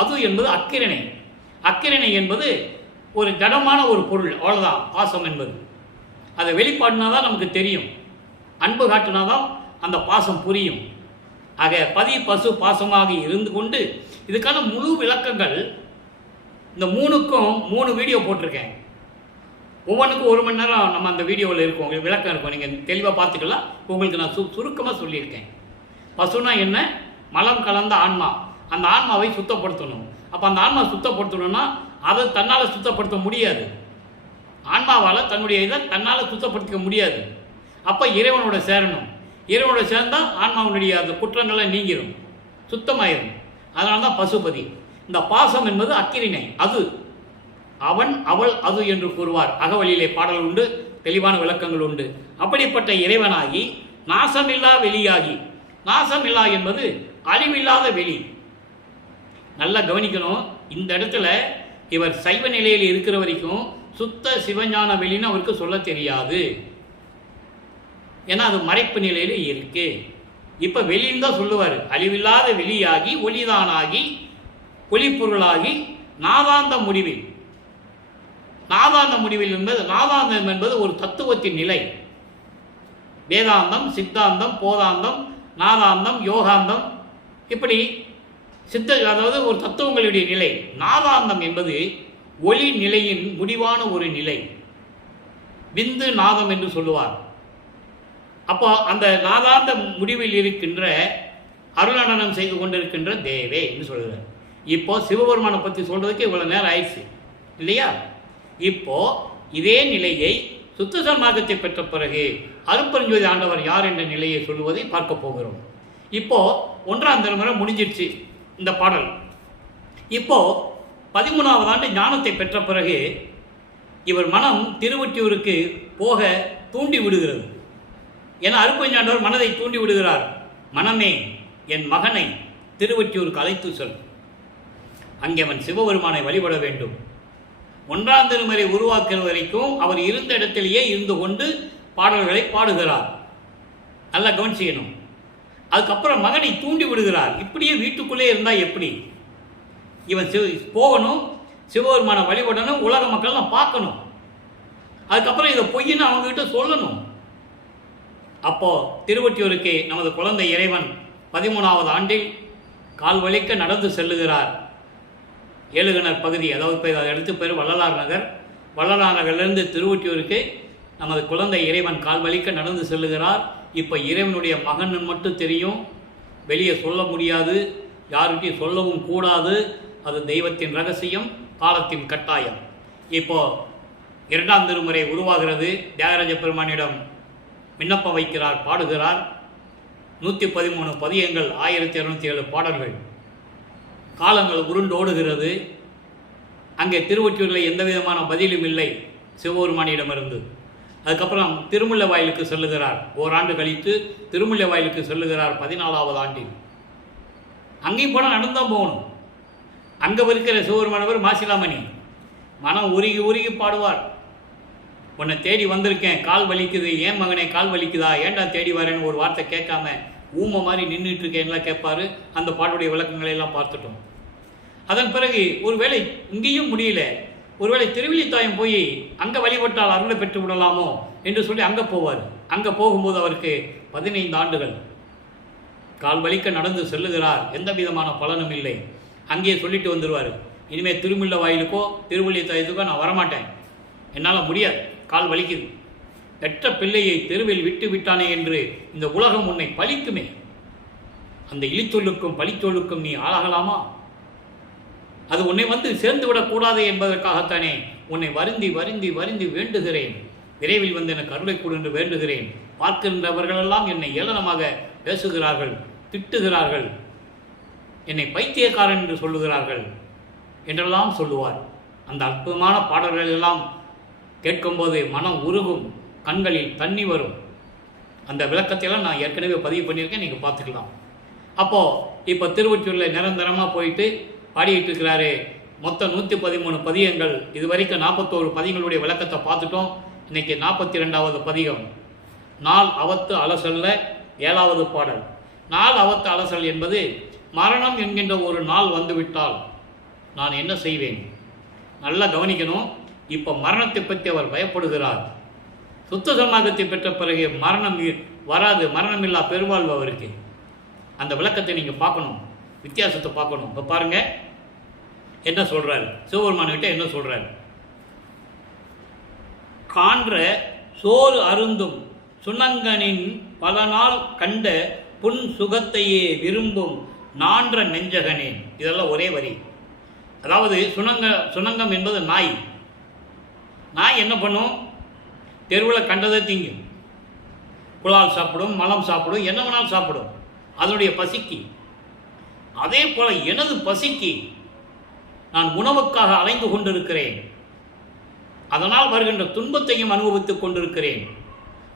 அது என்பது அக்கிரணை. அக்கிரணை என்பது ஒரு ஜடமான ஒரு பொருள், அவ்வளோதான் பாசம் என்பது. அதை வெளிப்பாடுனா தான் நமக்கு தெரியும், அன்பு காட்டினா தான் அந்த பாசம் புரியும். ஆக பதி பசு பாசமாக இருந்து கொண்டு இதுக்கான முழு விளக்கங்கள் இந்த 3க்கும் 3 வீடியோ போட்டிருக்கேன். ஒவ்வொன்றுக்கும் 1 மணி நேரம் நம்ம அந்த வீடியோவில் இருக்கும், உங்களுக்கு விளக்கம் இருக்கும், நீங்கள் தெளிவாக பார்த்துக்கலாம். உங்களுக்கு நான் சுருக்கமாக சொல்லியிருக்கேன். பசுனா என்ன? மலம் கலந்த ஆன்மா. அந்த ஆன்மாவை சுத்தப்படுத்தணும். அப்போ அந்த ஆன்மா சுத்தப்படுத்தணும்னா அதை தன்னால் சுத்தப்படுத்த முடியாது. ஆன்மாவால் தன்னுடைய இதை தன்னால் சுத்தப்படுத்திக்க முடியாது. அப்போ இறைவனோட சேரணும். இறைவனோட சேர்ந்தால் ஆன்மாவுடைய அந்த குற்றங்கள்லாம் நீங்கிடும், சுத்தமாயிரும். அதனால தான் பசுபதி. இந்த பாசம் என்பது அக்கிரிணை. அது அவன் அவள் அது என்று கூறுவார். அகவழியிலே பாடல் உண்டு, தெளிவான விளக்கங்கள் உண்டு. அப்படிப்பட்ட இறைவனாகி நாசமில்லா வெளியாகி, நாசமில்லா என்பது அழிவில்லாத வெளி. நல்லா கவனிக்கணும். இந்த இடத்துல இவர் சைவ நிலையில் இருக்கிற வரைக்கும் சுத்த சிவஞான வெளின்னு அவருக்கு சொல்ல தெரியாது. ஏன்னா அது மறைப்பு நிலையில் இருக்கு. இப்போ வெளின்னு தான் சொல்லுவார். அழிவில்லாத வெளியாகி ஒளிதானாகி ஒளிப்பொருளாகி நாதாந்த முடிவில். நாதாந்த முடிவில் என்பது, நாதாந்தம் என்பது ஒரு தத்துவத்தின் நிலை. வேதாந்தம், சித்தாந்தம், போதாந்தம், நாதாந்தம், யோகாந்தம், இப்படி அதாவது ஒரு தத்துவங்களுடைய நிலை. நாதாந்தம் என்பது ஒளி நிலையின் முடிவான ஒரு நிலை. விந்து நாதம் என்று சொல்லுவார். அப்போ அந்த நாதாந்த முடிவில் இருக்கின்ற அருளனனம் செய்து கொண்டிருக்கின்ற தேவே என்று சொல்கிறார். இப்போ சிவபெருமானை பற்றி சொல்றதுக்கு இவ்வளவு நேரம் ஆயிடுச்சு இல்லையா? இப்போ இதே நிலையை சுத்த சன்மார்க்கத்தை பெற்ற பிறகு அருட்பெருஞ்சோதி ஆண்டவர் யார் என்ற நிலையை சொல்லுவதை பார்க்க போகிறோம். இப்போ 1ஆம் தலைமுறை முடிஞ்சிருச்சு இந்த பாடல். இப்போ 13வது ஆண்டு ஞானத்தை பெற்ற பிறகு இவர் மனம் திருவொற்றியூருக்கு போக தூண்டி விடுகிறது. ஏன்னா அருட்பெருஞ்சாண்டவர் மனதை தூண்டி விடுகிறார். மனமே, என் மகனை திருவொற்றியூருக்கு அழைத்து சொல், அங்கே அவன் சிவபெருமானை வழிபட வேண்டும். 1ஆம் திருமுறை உருவாக்குற வரைக்கும் அவர் இருந்த இடத்திலேயே இருந்து கொண்டு பாடல்களை பாடுகிறார். நல்லா கவனிச்சுக்கணும். அதுக்கப்புறம் மகனை தூண்டி விடுகிறார். இப்படியே வீட்டுக்குள்ளே இருந்தால் எப்படி? இவன் போகணும், சிவபெருமானை வழிபடணும், உலக மக்கள்லாம் பார்க்கணும். அதுக்கப்புறம் இதை பொய்ன்னு அவங்ககிட்ட சொல்லணும். அப்போ திருவொற்றியூருக்கு நமது குழந்தை இறைவன் 13வது ஆண்டில் கால் வலிக்க நடந்து செல்லுகிறார். ஏழுகிணர் பகுதி, அதாவது இப்போ அதை எடுத்து பேர் வள்ளலார் நகர். வள்ளலார் நகர்லேருந்து திருவொற்றியூருக்கு நமது குழந்தை இறைவன் கால் வலிக்க நடந்து செல்லுகிறார். இப்போ இறைவனுடைய மகன் மட்டும் தெரியும், வெளியே சொல்ல முடியாது, யாருக்கையும் சொல்லவும் கூடாது. அது தெய்வத்தின் ரகசியம், காலத்தின் கட்டாயம். இப்போ 2ஆம் திருமுறை உருவாகிறது. தியாகராஜ பெருமானிடம் விண்ணப்பம் வைக்கிறார், பாடுகிறார். 113 பதியங்கள், 1207 பாடல்கள். காலங்கள் உருண்டோடுகிறது. அங்கே திருவொற்றியூரில் எந்த விதமான பதிலும் இல்லை சிவபெருமானிடமிருந்து. அதுக்கப்புறம் திருமுல்லை வாயிலுக்கு செல்லுகிறார். ஓராண்டு கழித்து திருமுல்லை வாயிலுக்கு செல்லுகிறார் 14வது ஆண்டில். அங்கேயும் போனால் நடந்தான் போகணும். அங்கே இருக்கிற சிவபெருமானவர் மாசிலாமணி மனம் உருகி உருகி பாடுவார். உன்னை தேடி வந்திருக்கேன், கால் வலிக்குது, ஏன் மகனே கால் வலிக்குதா, ஏன்டா தேடி வரேன்னு ஒரு வார்த்தை கேட்காம ஊமை மாதிரி நின்றுட்டு இருக்கேன்லாம் கேட்பாரு. அந்த பாட்டுடைய விளக்கங்களை எல்லாம் பார்த்துட்டோம். அதன் பிறகு ஒருவேளை இங்கேயும் முடியல, ஒருவேளை திருவிழித்தாயம் போய் அங்கே வழிபட்டால் அருளை பெற்று விடலாமோ என்று சொல்லி அங்கே போவார். அங்கே போகும்போது அவருக்கு 15 ஆண்டுகள். கால் வலிக்க நடந்து செல்லுகிறார், எந்த விதமான பலனும் இல்லை. அங்கேயே சொல்லிட்டு வந்துடுவார், இனிமேல் திருமுல்லை வாயிலுக்கோ திருவள்ளித்தாயத்துக்கோ நான் வரமாட்டேன், என்னால் முடியாது, கால் வலிக்குது. பெற்ற பிள்ளையை தெருவில் விட்டு விட்டானே என்று இந்த உலகம் உன்னை பழிக்குமே, அந்த இழிச்சொல்லுக்கும் பழிச்சொல்லுக்கும் நீ ஆளாகலாமா? அது உன்னை வந்து சேர்ந்து விடக்கூடாது என்பதற்காகத்தானே உன்னை வருந்தி வருந்தி வருந்தி வேண்டுகிறேன், விரைவில் வந்து எனக்கு அருளை கொடு என்று வேண்டுகிறேன். பார்க்கின்றவர்களெல்லாம் என்னை ஏளனமாக பேசுகிறார்கள், திட்டுகிறார்கள், என்னை பைத்தியக்காரன் என்று சொல்லுகிறார்கள் என்றெல்லாம் சொல்லுவார். அந்த அற்புதமான பாடல்கள் எல்லாம் கேட்கும்போது மனம் உருகும், கண்களில் தண்ணி வரும். அந்த விளக்கத்தையெல்லாம் நான் ஏற்கனவே பதிவு பண்ணியிருக்கேன், நீங்கள் பார்த்துக்கலாம். அப்போது இப்போ திருவொற்றியூரில் நிரந்தரமாக போயிட்டு பாடிக்கிட்டு இருக்கிறாரு. மொத்தம் 113 பதியங்கள். இது வரைக்கும் 41 பதியங்களுடைய விளக்கத்தை பார்த்துட்டோம். இன்றைக்கி 42வது பதிகம். நாள் அவத்து அலசல்ல 7வது பாடல். நாள் அவத்து அலசல் என்பது மரணம் என்கின்ற ஒரு நாள் வந்துவிட்டால் நான் என்ன செய்வேன்? நல்லா கவனிக்கணும். இப்போ மரணத்தை பற்றி அவர் பயப்படுகிறார். சுத்த சமாகத்தை பெற்ற பிறகு மரணம் வராது, மரணமில்லா பெருவாழ்வு அவருக்கு. அந்த விளக்கத்தை நீங்கள் பார்க்கணும், வித்தியாசத்தை பார்க்கணும். இப்போ பாருங்கள் என்ன சொல்கிறார் சிவபெருமான்கிட்ட, என்ன சொல்கிறார்? காண்ற சோறு அருந்தும் சுணங்கனின் பல நாள் கண்ட புன் சுகத்தையே விரும்பும் நான்ற நெஞ்சகனே. இதெல்லாம் ஒரே வரி. அதாவது சுணங்கம் என்பது நாய். நாய் என்ன பண்ணும்? தெருவில் கண்டதை திங்கும், புலால் சாப்பிடும், மலம் சாப்பிடும், என்ன வேணாலும் சாப்பிடும் அதனுடைய பசிக்கு. அதே போல எனது பசிக்கு நான் உணவுக்காக அலைந்து கொண்டிருக்கிறேன். அதனால் வருகின்ற துன்பத்தையும் அனுபவித்துக் கொண்டிருக்கிறேன்.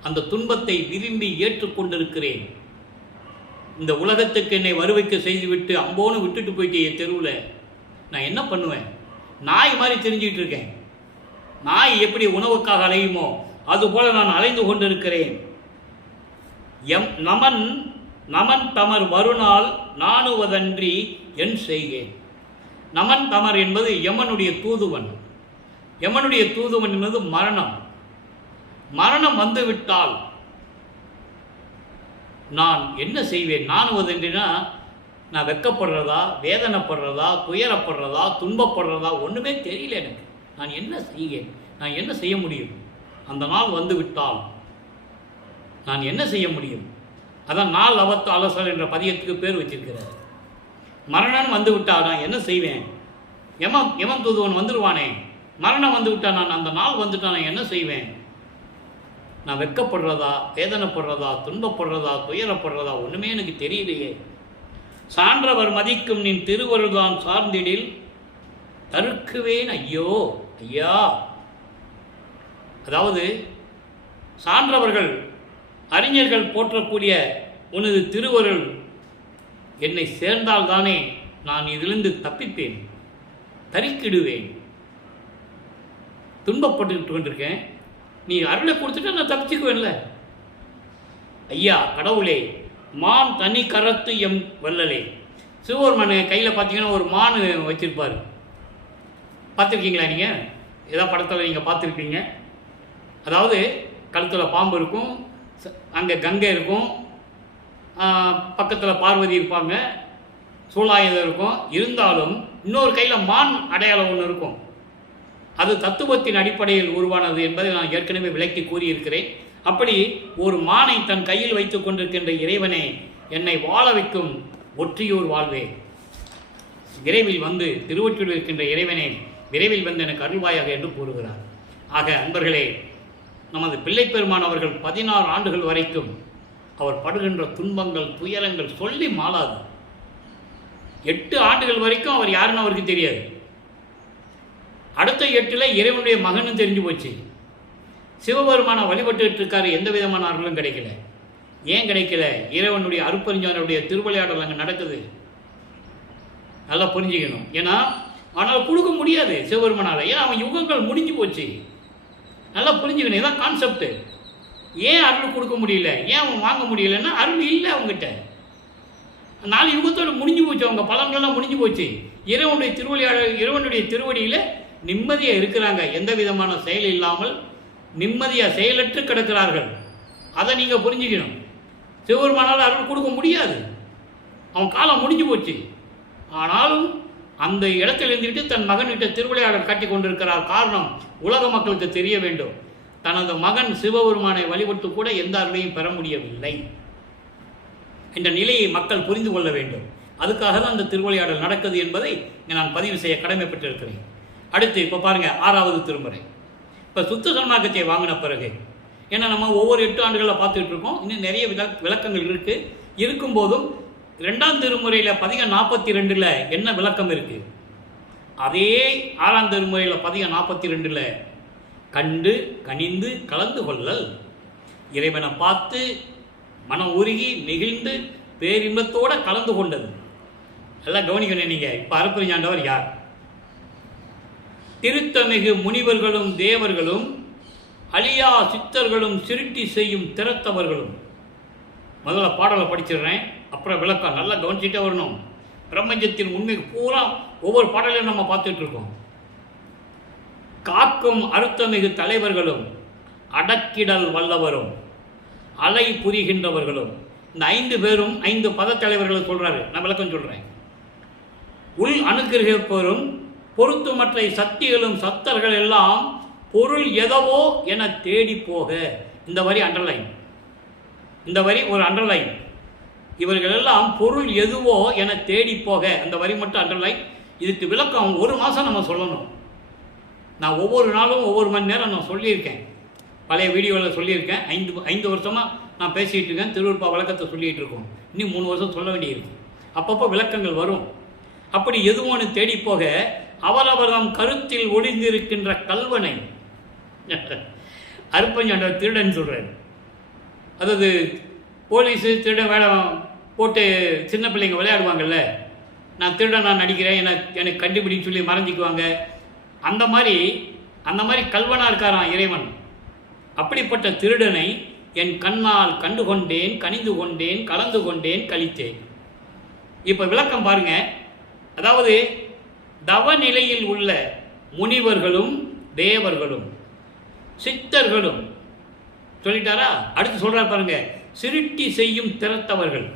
அந்த துன்பத்தை விரும்பி ஏற்றுக்கொண்டிருக்கிறேன். இந்த உலகத்துக்கு என்னை வருவைக்கு செய்துவிட்டு அம்போன்னு விட்டுட்டு போயிட்டே தெருவில் நான் என்ன பண்ணுவேன்? நாய் மாதிரி தெரிஞ்சிட்டு இருக்கேன். நாய் எப்படி உணவுக்காக அலையுமோ அதுபோல நான் அலைந்து கொண்டிருக்கிறேன். நமன் தமர் வருநாள் நாணுவதன்றி என் செய்கேன். நமன் தமர் என்பது யமனுடைய தூதுவன். யமனுடைய தூதுவன் என்பது மரணம். மரணம் வந்துவிட்டால் நான் என்ன செய்வேன்? நாணுவதென்றினா நான் வெட்கப்படுறதா, வேதனைப்படுறதா, துயரப்படுறதா, துன்பப்படுறதா ஒன்றுமே தெரியல எனக்கு. நான் என்ன செய்வேன்? நான் என்ன செய்ய முடியும்? அந்த நாள் வந்துவிட்டால் நான் என்ன செய்ய முடியும்? அதான் நாள் அவத்து அலசல் என்ற பதியத்துக்கு பேர் வச்சிருக்கிறார். மரணம் வந்து விட்டால் நான் என்ன செய்வேன்? யமன் தூதுவன் வந்துடுவானே, மரணம் வந்து விட்டா நான் அந்த நாள் வந்துட்டா நான் என்ன செய்வேன்? நான் வெட்கப்படுறதா, வேதனைப்படுறதா, துன்பப்படுறதா, துயரப்படுறதா ஒன்றுமே எனக்கு தெரியலையே. சான்றவர் மதிக்கும் நின் திருவருள்தான் சார்ந்திடில் தருக்குவேன் ஐயோ ஐயா. அதாவது சான்றவர்கள் அறிஞர்கள் போற்றக்கூடிய உனது திருவருள் என்னை சேர்ந்தால்தானே நான் இதிலிருந்து தப்பிப்பேன், தரிக்கிடுவேன். துன்பப்பட்டு கொண்டிருக்கேன், நீ அருளை கொடுத்துட்டு நான் தப்பிச்சுக்குவேன்ல. ஐயா கடவுளே, மான் தனி கரத்து எம் வல்லலே. சிவபெருமான் கையில் பார்த்தீங்கன்னா ஒரு மான் வச்சிருப்பார். பார்த்துருக்கீங்களா நீங்கள்? ஏதோ படத்தில் நீங்கள் பார்த்துருக்கீங்க. அதாவது கழுத்தில் பாம்பு இருக்கும், அங்கே கங்கை இருக்கும், பக்கத்தில் பார்வதி இருப்பாங்க, சூலாயுதம் இருக்கும். இருந்தாலும் இன்னொரு கையில் மான் அடையாளம் ஒன்று இருக்கும். அது தத்துவத்தின் அடிப்படையில் உருவானது என்பதை நான் ஏற்கனவே விளக்கி கூறியிருக்கிறேன். அப்படி ஒரு மானை தன் கையில் வைத்துக் கொண்டிருக்கின்ற இறைவனை என்னை வாழ வைக்கும் ஒற்றியூர் வாழ்வே, விரைவில் வந்து திருவொற்றியூர் இருக்கின்ற இறைவனை விரைவில் வந்து எனக்கு அருள்வாயாக என்று கூறுகிறார். ஆக அன்பர்களே, நமது பிள்ளைப்பெருமான் அவர்கள் 16 ஆண்டுகள் வரைக்கும் அவர் படுகின்ற துன்பங்கள் துயரங்கள் சொல்லி மாளாது. 8 ஆண்டுகள் வரைக்கும் அவர் யாருன்னு அவருக்கு தெரியாது. அடுத்த 8ல் இறைவனுடைய மகனும் தெரிஞ்சு போச்சு. சிவபெருமான வழிபட்டு இருக்காரு, எந்த விதமான அருளும் கிடைக்கல. ஏன் கிடைக்கல? இறைவனுடைய அருப்பறிஞனுடைய திருவிளையாடல் அங்கே நடக்குது. நல்லா புரிஞ்சுக்கணும். ஏன்னா அவனால் கொடுக்க முடியாது சிவபெருமானால். ஏன்னா அவன் யுகங்கள் முடிஞ்சு போச்சு. நல்லா புரிஞ்சுக்கணும். இதான் கான்செப்ட். ஏன் அருள் கொடுக்க முடியல, ஏன் அவன் வாங்க முடியலன்னா அருள் இல்லை அவங்ககிட்ட. 4 யுகத்தோடு முடிஞ்சு போச்சு. அவங்க பலன்கள்லாம் முடிஞ்சு போச்சு. இறைவனுடைய திருவிளையாடல், இறைவனுடைய திருவடியில் நிம்மதியாக இருக்கிறாங்க. எந்த விதமான செயல் இல்லாமல் நிம்மதியாக செயலற்று கிடக்கிறார்கள். அதை நீங்கள் புரிஞ்சுக்கணும். சிவபெருமானால் அருள் கொடுக்க முடியாது. அவன் காலம் முடிஞ்சு போச்சு. ஆனாலும் அந்த இடத்தில் இருந்துட்டு தன் மகன்கிட்ட திருவிளையாடல் காட்டி கொண்டிருக்கிறார். காரணம், உலக மக்களுக்கு தெரிய வேண்டும், தனது மகன் சிவபெருமானை வழிபட்டு கூட எந்த அருளையும் பெற முடியவில்லை என்ற நிலையை மக்கள் புரிந்து கொள்ள வேண்டும். அதுக்காக தான் அந்த திருவிளையாடல் நடக்குது என்பதை நான் பதிவு செய்ய கடமைப்பட்டிருக்கிறேன். அடுத்து இப்போ பாருங்கள், 6வது திருமுறை. இப்போ சுத்த சன்மார்க்கத்தை வாங்கின பிறகு, ஏன்னா நம்ம ஒவ்வொரு 8 ஆண்டுகளில் பார்த்துட்டு இருக்கோம். இன்னும் நிறைய விளக்கங்கள் இருக்குது. இருக்கும்போதும் 2ஆம் திருமுறையில் பதிகம் 42ல் என்ன விளக்கம் இருக்குது, அதே 6ஆம் திருமுறையில் பதிகம் 42ல் கண்டு கனிந்து கலந்து கொள்ளல், இறைவனை பார்த்து மனம் உருகி நெகிழ்ந்து பேரின்பத்தோடு கலந்து கொண்டது. எல்லாம் கவனிக்கணும். நீங்கள் இப்போ அருப்பறிஞாண்டவர் யார்? திருத்தமிகு முனிவர்களும் தேவர்களும் அழியா சித்தர்களும் சிருட்டி செய்யும் திறத்தவர்களும். முதல்ல பாடலை படிச்சிடுறேன், அப்புறம் விளக்கம். நல்லா கவனிச்சுட்டே வரணும். பிரபஞ்சத்தின் உண்மை பூரா ஒவ்வொரு பாடலையும் நம்ம பார்த்துட்டு இருக்கோம். காக்கும் அருத்தமிகு தலைவர்களும் அடக்கிடல் வல்லவரும் அலை புரிகின்றவர்களும். இந்த 5 பேரும் 5 பத தலைவர்களை சொல்றாரு. நான் விளக்கம் சொல்றேன். உள் அனுகிரகிப்போரும் பொருத்துமற்ற சக்திகளும் சத்தர்கள் எல்லாம் பொருள் எதவோ என தேடி போக. இந்த வரி அண்டர்லைன், இந்த வரி ஒரு அண்டர்லைன். இவர்கள் எல்லாம் பொருள் எதுவோ என தேடி போக. அந்த வரி மட்டும் அண்டர்லைன். இதுக்கு விளக்கம் 1 மாதம் நம்ம சொல்லணும். நான் ஒவ்வொரு நாளும் ஒவ்வொரு மணி நேரம் நான் சொல்லியிருக்கேன். பழைய வீடியோவில் சொல்லியிருக்கேன். 5 வருஷமாக நான் பேசிகிட்டு இருக்கேன். திருவருட்பா விளக்கத்தை சொல்லிகிட்டு இருக்கோம். இன்னும் 3 வருஷம் சொல்ல வேண்டியிருக்கு. அப்பப்போ விளக்கங்கள் வரும். அப்படி எதுவோன்னு தேடி போக அவரவரம் கருத்தில் ஒளிந்திருக்கின்ற கல்வனை அருப்பஞ்சாண்டவர் திருடன் சொல்கிறார். அதாவது போலீஸு திருடன் வேலை போட்டு சின்ன பிள்ளைங்க விளையாடுவாங்கல்ல, நான் திருடன் நான் நடிக்கிறேன், எனக்கு கண்டுபிடின்னு சொல்லி மறைஞ்சிக்குவாங்க. அந்த மாதிரி கல்வனாக இருக்காராம் இறைவன். அப்படிப்பட்ட திருடனை என் கண்ணால் கண்டு கொண்டேன், கனிந்து கொண்டேன், கலந்து கொண்டேன், கழித்தேன். இப்போ விளக்கம் பாருங்க. அதாவது தவ நிலையில் உள்ள முனிவர்களும் தேவர்களும் சித்தர்களும் சொல்லிட்டாரா. அடுத்து சொல்றார் பாருங்க, சிருட்டி செய்யும் திறத்தவர்கள்.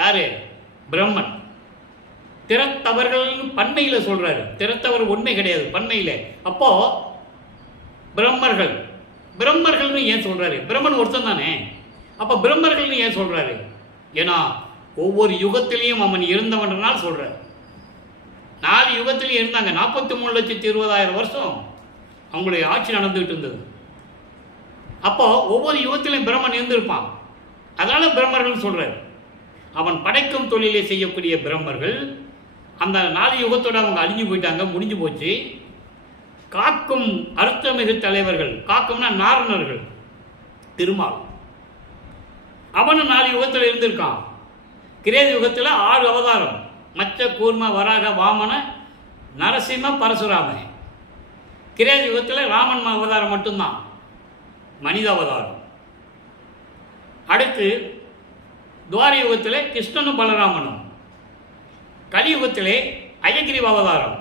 யாரு? பிரம்மன். திறத்தவர்கள் பன்மையில் சொல்றாரு. திறத்தவர் உண்மை கிடையாது, பன்மையில். அப்போ பிரம்மர்கள், பிரம்மர்கள்னு ஏன் சொல்றாரு? பிரம்மன் ஒருத்தன் தானே. அப்போ பிரம்மர்கள்னு ஏன் சொல்றாரு? ஏன்னா ஒவ்வொரு யுகத்திலையும் அவன் இருந்தவன்றனால் சொல்றார். 4 யுகத்திலையும் இருந்தாங்க. 43,20,000 வருஷம் அவங்களுடைய ஆட்சி நடந்துகிட்டு இருந்தது. அப்போ ஒவ்வொரு யுகத்திலையும் பிரம்மன் இருந்திருப்பான். அதனால பிரம்மர்கள் சொல்றாரு. அவன் படைக்கும் தொழிலை செய்யக்கூடிய பிரம்மர்கள் அந்த 4 யுகத்தோடு அவங்க அழிஞ்சு போயிட்டாங்க, முடிஞ்சு போச்சு. காக்கும் அர்த்தமிகு தலைவர்கள், காக்கும்னா நாரணர்கள், திருமால். அவனும் 4 யுகத்தில் இருந்திருக்கான். கிரேத யுகத்தில் 6 அவதாரம், மச்ச கூர்ம வராக வாமன நரசிம்ம பரசுராம. கிரேத யுகத்தில் ராமன் அவதாரம் மட்டும்தான், மனித அவதாரம். அடுத்து துவார யுகத்தில் கிருஷ்ணனும் பலராமனும், கலியுகத்திலே அயகிரிவ அவதாரம்.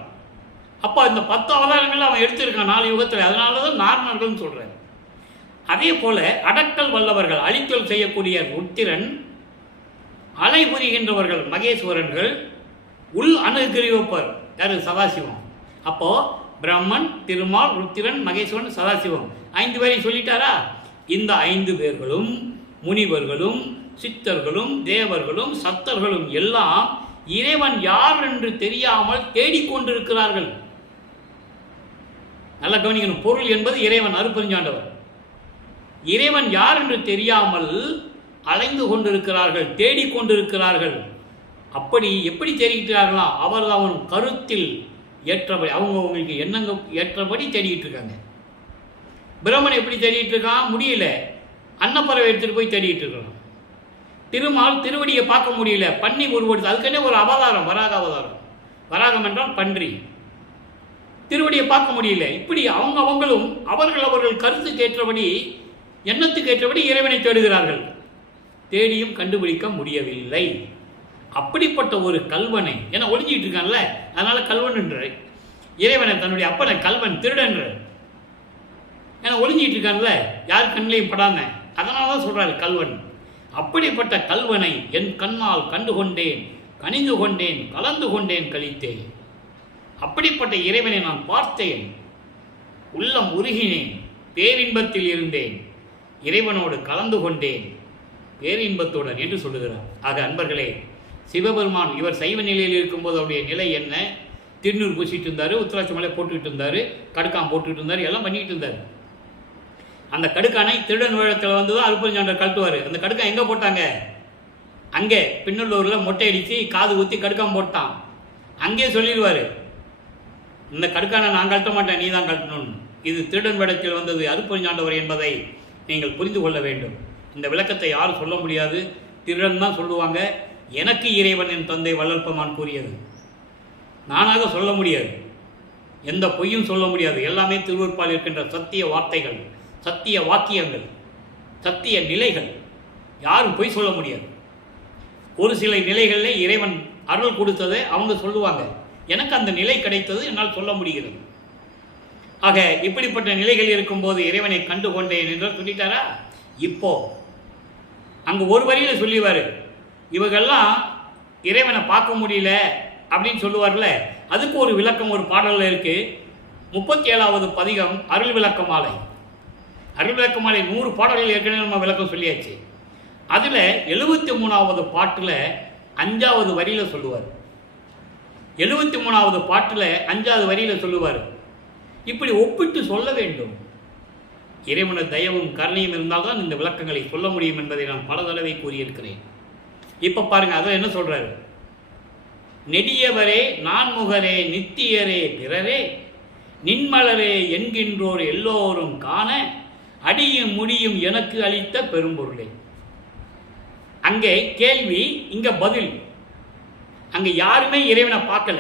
அப்போ இந்த 10 அவதாரங்கள் அவன் எடுத்திருக்கான் 4 யுகத்தில். அதனால தான் நாரணர்கள்னு சொல்கிறேன். அதே போல் அடக்கல் வல்லவர்கள், அழித்தல் செய்யக்கூடிய உத்திரன், அலை புரிகின்றவர்கள் மகேஸ்வரர்கள், உள் அனுகிரகிப்பவர் யாரு? சதாசிவம். அப்போ பிரம்மன், திருமால், ருத்திரன், மகேஸ்வரன், சதாசிவம் 5 பேரை சொல்லிட்டாரா? இந்த 5 பேர்களும் முனிவர்களும் சித்தர்களும் தேவர்களும் சத்தர்களும் எல்லாம் இறைவன் யார் என்று தெரியாமல் தேடிக்கொண்டிருக்கிறார்கள். நல்லா கவனிக்கணும். பொருள் என்பது இறைவன், அருட்பெருஞ்சாண்டவர். இறைவன் யார் என்று தெரியாமல் அலைந்து கொண்டிருக்கிறார்கள், தேடிக்கொண்டிருக்கிறார்கள். அப்படி எப்படி தேடிக்கிறார்களாம்? அவன் கருத்தில் ஏற்றபடி, அவங்களுக்கு எண்ணங்க ஏற்றபடி தேடிக்கிட்டு இருக்காங்க. பிரம்மன் எப்படி தேடிட்டு இருக்கான்? முடியல, அன்னப்பறவை எடுத்துட்டு போய் தேடிட்டு இருக்கான். திருமால் திருவடியை பார்க்க முடியல, பன்னி உருவெடுத்து, அதுக்குன்னே ஒரு அவதாரம், வராக அவதாரம். வராகம் என்றால் பன்றி. திருவடியை பார்க்க முடியல. இப்படி அவங்களும் அவர்கள் கருத்துக்கு ஏற்றபடி, எண்ணத்துக்கு ஏற்றபடி இறைவனை தேடுகிறார்கள். தேடியும் கண்டுபிடிக்க முடியவில்லை. அப்படிப்பட்ட ஒரு கல்வனை, ஏன்னா ஒளிஞ்சிட்டு இருக்கான்ல, அதனால கல்வன் என்ற இறைவனை தன்னுடைய அப்பனை கல்வன், திருடன், ஏன்னா ஒளிஞ்சிட்டு இருக்கான்ல, யார் கண்ணிலையும் படாம, அதனால தான் சொல்றாரு கல்வன். அப்படிப்பட்ட கல்வனை என் கண்ணால் கண்டு கொண்டேன், கனிந்து கொண்டேன், கலந்து கொண்டேன், கழித்தேன். அப்படிப்பட்ட இறைவனை நான் பார்த்தேன், உள்ளம் உருகினேன், பேரின்பத்தில் இருந்தேன், இறைவனோடு கலந்து கொண்டேன், பேரின்பத்துடன் என்று சொல்லுகிறார். ஆக அன்பர்களே, சிவபெருமான் இவர் சைவ நிலையில் இருக்கும்போது அவருடைய நிலை என்ன? திருநூறு பூசிட்டு இருந்தார், உத்திராட்சி மலை போட்டுக்கிட்டு இருந்தார், கடுக்கான் போட்டுக்கிட்டு இருந்தார், எல்லாம் பண்ணிக்கிட்டு இருந்தார். அந்த கடுக்கானை திருடன் வேடத்தில் வந்து தான் அருட்பெருஞ்சாண்டவர் கழட்டுவார். அந்த கடுக்கான் எங்கே போட்டாங்க? அங்கே பின்னல்லூரில் மொட்டை அடித்து காது ஊற்றி கடுக்கான் போட்டான். அங்கே சொல்லிடுவார், இந்த கடுக்கானை நான் கழட்ட மாட்டேன், நீ தான் கழட்டணும்னு. இது திருடன் வேடத்தில் வந்தது அருட்பெருஞ்சாண்டவர் என்பதை நீங்கள் புரிந்து கொள்ள வேண்டும். இந்த விளக்கத்தை யாரும் சொல்ல முடியாது, திருடன் தான் சொல்லுவாங்க. எனக்கு இறைவன் என் தந்தை வள்ளல்பெருமான் கூறியது, நானாக சொல்ல முடியாது, எந்த பொய்யும் சொல்ல முடியாது. எல்லாமே திருவருட்பால் இருக்கின்ற சத்திய வார்த்தைகள், சத்திய வாக்கியங்கள், சத்திய நிலைகள். யாரும் பொய் சொல்ல முடியாது. ஒரு சில நிலைகளில் இறைவன் அருள் கொடுத்ததை அவங்க சொல்லுவாங்க, எனக்கு அந்த நிலை கிடைத்தது, என்னால் சொல்ல முடிகிறது. ஆக இப்படிப்பட்ட நிலைகள் இருக்கும்போது இறைவனை கண்டு கொண்டேன் என்று சொல்லிட்டாரா? இப்போ அங்கே ஒரு வரியில் சொல்லிவார், இவங்கெல்லாம் இறைவனை பார்க்க முடியல அப்படின்னு சொல்லுவார்ல, அதுக்கு ஒரு விளக்கம் ஒரு பாடலில் இருக்கு. 37வது பதிகம் அருள் விளக்க மாலை. அருள் விளக்க மாலை 100 பாடல்கள் ஏற்கனவே நம்ம விளக்கம் சொல்லியாச்சு. அதில் 73வது பாட்டில் 5வது வரியில் சொல்லுவார். 73வது பாட்டில் 5வது வரியில் சொல்லுவார், இப்படி ஒப்பிட்டு சொல்ல வேண்டும். இறைவன தயவும் கருணையும் இருந்தால்தான் இந்த விளக்கங்களை சொல்ல முடியும் என்பதை நான் பல தடவை கூறியிருக்கிறேன். இப்போ பாருங்க, அதில் என்ன சொல்றாரு? நெடியவரே, நான்முகரே, நித்தியரே, பிறரே, நின்மலரே என்கின்றோர் எல்லோரும் காண அடியும் முடியும் எனக்கு அளித்த பெரும்பொருளே. அங்கே கேள்வி, இங்க பதில். அங்க யாருமே இறைவனை பார்க்கல.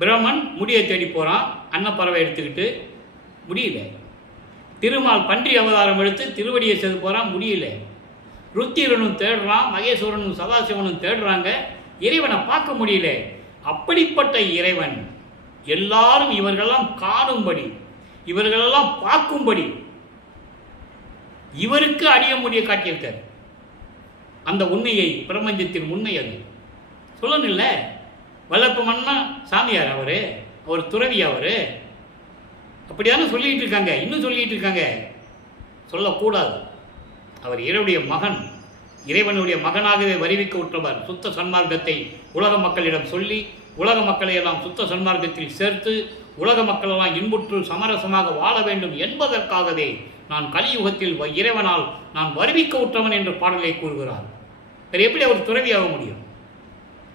பிரம்மன் முடியை தேடி போறான், அன்னப்பறவை எடுத்துக்கிட்டு, முடியல. திருமால் பன்றி அவதாரம் எடுத்து திருவடியை செய்து போறான், முடியல. ருத்திரனும் தேடுறான், மகேஸ்வரனும் சதாசிவனும் தேடுறாங்க, இறைவனை பார்க்க முடியல. அப்படிப்பட்ட இறைவன் எல்லாரும் இவர்களெல்லாம் காணும்படி, இவர்களெல்லாம் பார்க்கும்படி இவருக்கு அடிய முடிய காட்டியிருக்கார். அந்த உண்மையை, பிரபஞ்சத்தின் உண்மை அது சொல்லணும் இல்லை. வல்லப்பமன்னா சாமியார், அவர் துறவி, அப்படியான சொல்லிட்டு இருக்காங்க, இன்னும் சொல்லிட்டு இருக்காங்க. சொல்லக்கூடாது. அவர் இறைவனுடைய மகன், இறைவனுடைய மகனாகவே வருவிக்க உற்றவர். சுத்த சன்மார்க்கத்தை உலக மக்களிடம் சொல்லி, உலக மக்களை எல்லாம் சுத்த சன்மார்க்கத்தில் சேர்த்து, உலக மக்களெல்லாம் இன்புற்று சமரசமாக வாழ வேண்டும் என்பதற்காகவே நான் கலியுகத்தில் இறைவனால் நான் வருவிக்க உற்றவன் என்ற பாடலை கூறுகிறார். வேறு எப்படி அவர் துறவி ஆக முடியும்?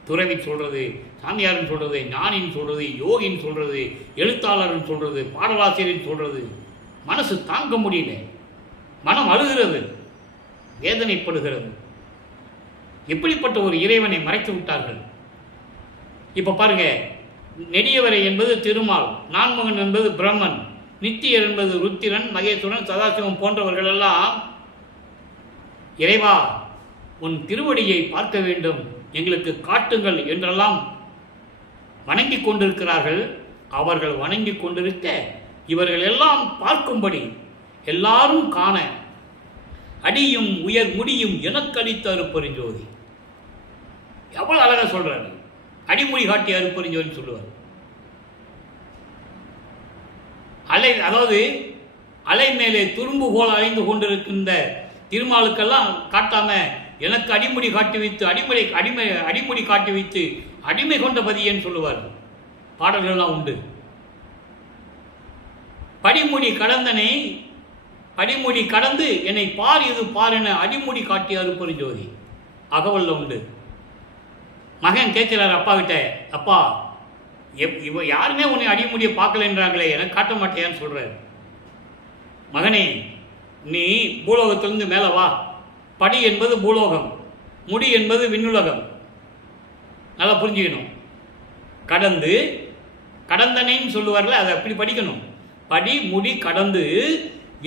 துறவி சொல்றது, சாமியாரின் சொல்றது, ஞானின் சொல்றது, யோகின் சொல்றது, எழுத்தாளரின் சொல்றது, பாடலாசிரியரின் சொல்றது, மனசு தாங்க முடியல, மனம் அழுகிறது, வேதனைப்படுகிறது. எப்படிப்பட்ட ஒரு இறைவனை மறைத்து விட்டார்கள். இப்ப பாருங்க, நெடியவரை என்பது திருமால், நான்முகன் என்பது பிரம்மன், நித்தியர் என்பது ருத்திரன், மகேஸ்வரன், சதாசிவம் போன்றவர்கள் எல்லாம் இறைவா உன் திருவடியை பார்க்க வேண்டும், எங்களுக்கு காட்டுங்கள் என்றெல்லாம் வணங்கி கொண்டிருக்கிறார்கள். அவர்கள் வணங்கி கொண்டிருக்க இவர்கள் எல்லாம் பார்க்கும்படி, எல்லாரும் காண அடியும் உயர் முடியும் எனக்கு அளித்த அருட்பெருஞ்சோதி. எவ்வளவு அழகா சொல்றாரு. அடிமொழி காட்டி அருப்பெருஞ்சோதின்னு சொல்லுவார். அலை, அதாவது அலை மேலே துரும்புகோல் அலைந்து கொண்டிருக்கின்ற திருமாலுக்கெல்லாம் காட்டாம எனக்கு அடிமுடி காட்டி வைத்து அடிமுடி காட்டி வைத்து அடிமை கொண்ட பதியன்னு சொல்லுவார். பாடல்கள்லாம் உண்டு. படிமுடி கடந்து என்னை பார் இது பார் என அடிமுடி காட்டி அருப்பெருஞ்சோதி அகவல்ல உண்டு. மகன் கேட்கிறார் அப்பா கிட்ட, அப்பா இவ யாருமே உன்னை அடிமுடியை பார்க்கலன்றாங்களே, எனக்கு காட்ட மாட்டேயான்னு சொல்றாரு. மகனே, நீ பூலோகத்திலிருந்து மேலே வா. படி என்பது பூலோகம், முடி என்பது விண்ணுலகம். நல்லா புரிஞ்சுக்கணும். கடந்தனைன்னு சொல்லுவார்ல, அதை அப்படி படிக்கணும். படி முடி கடந்து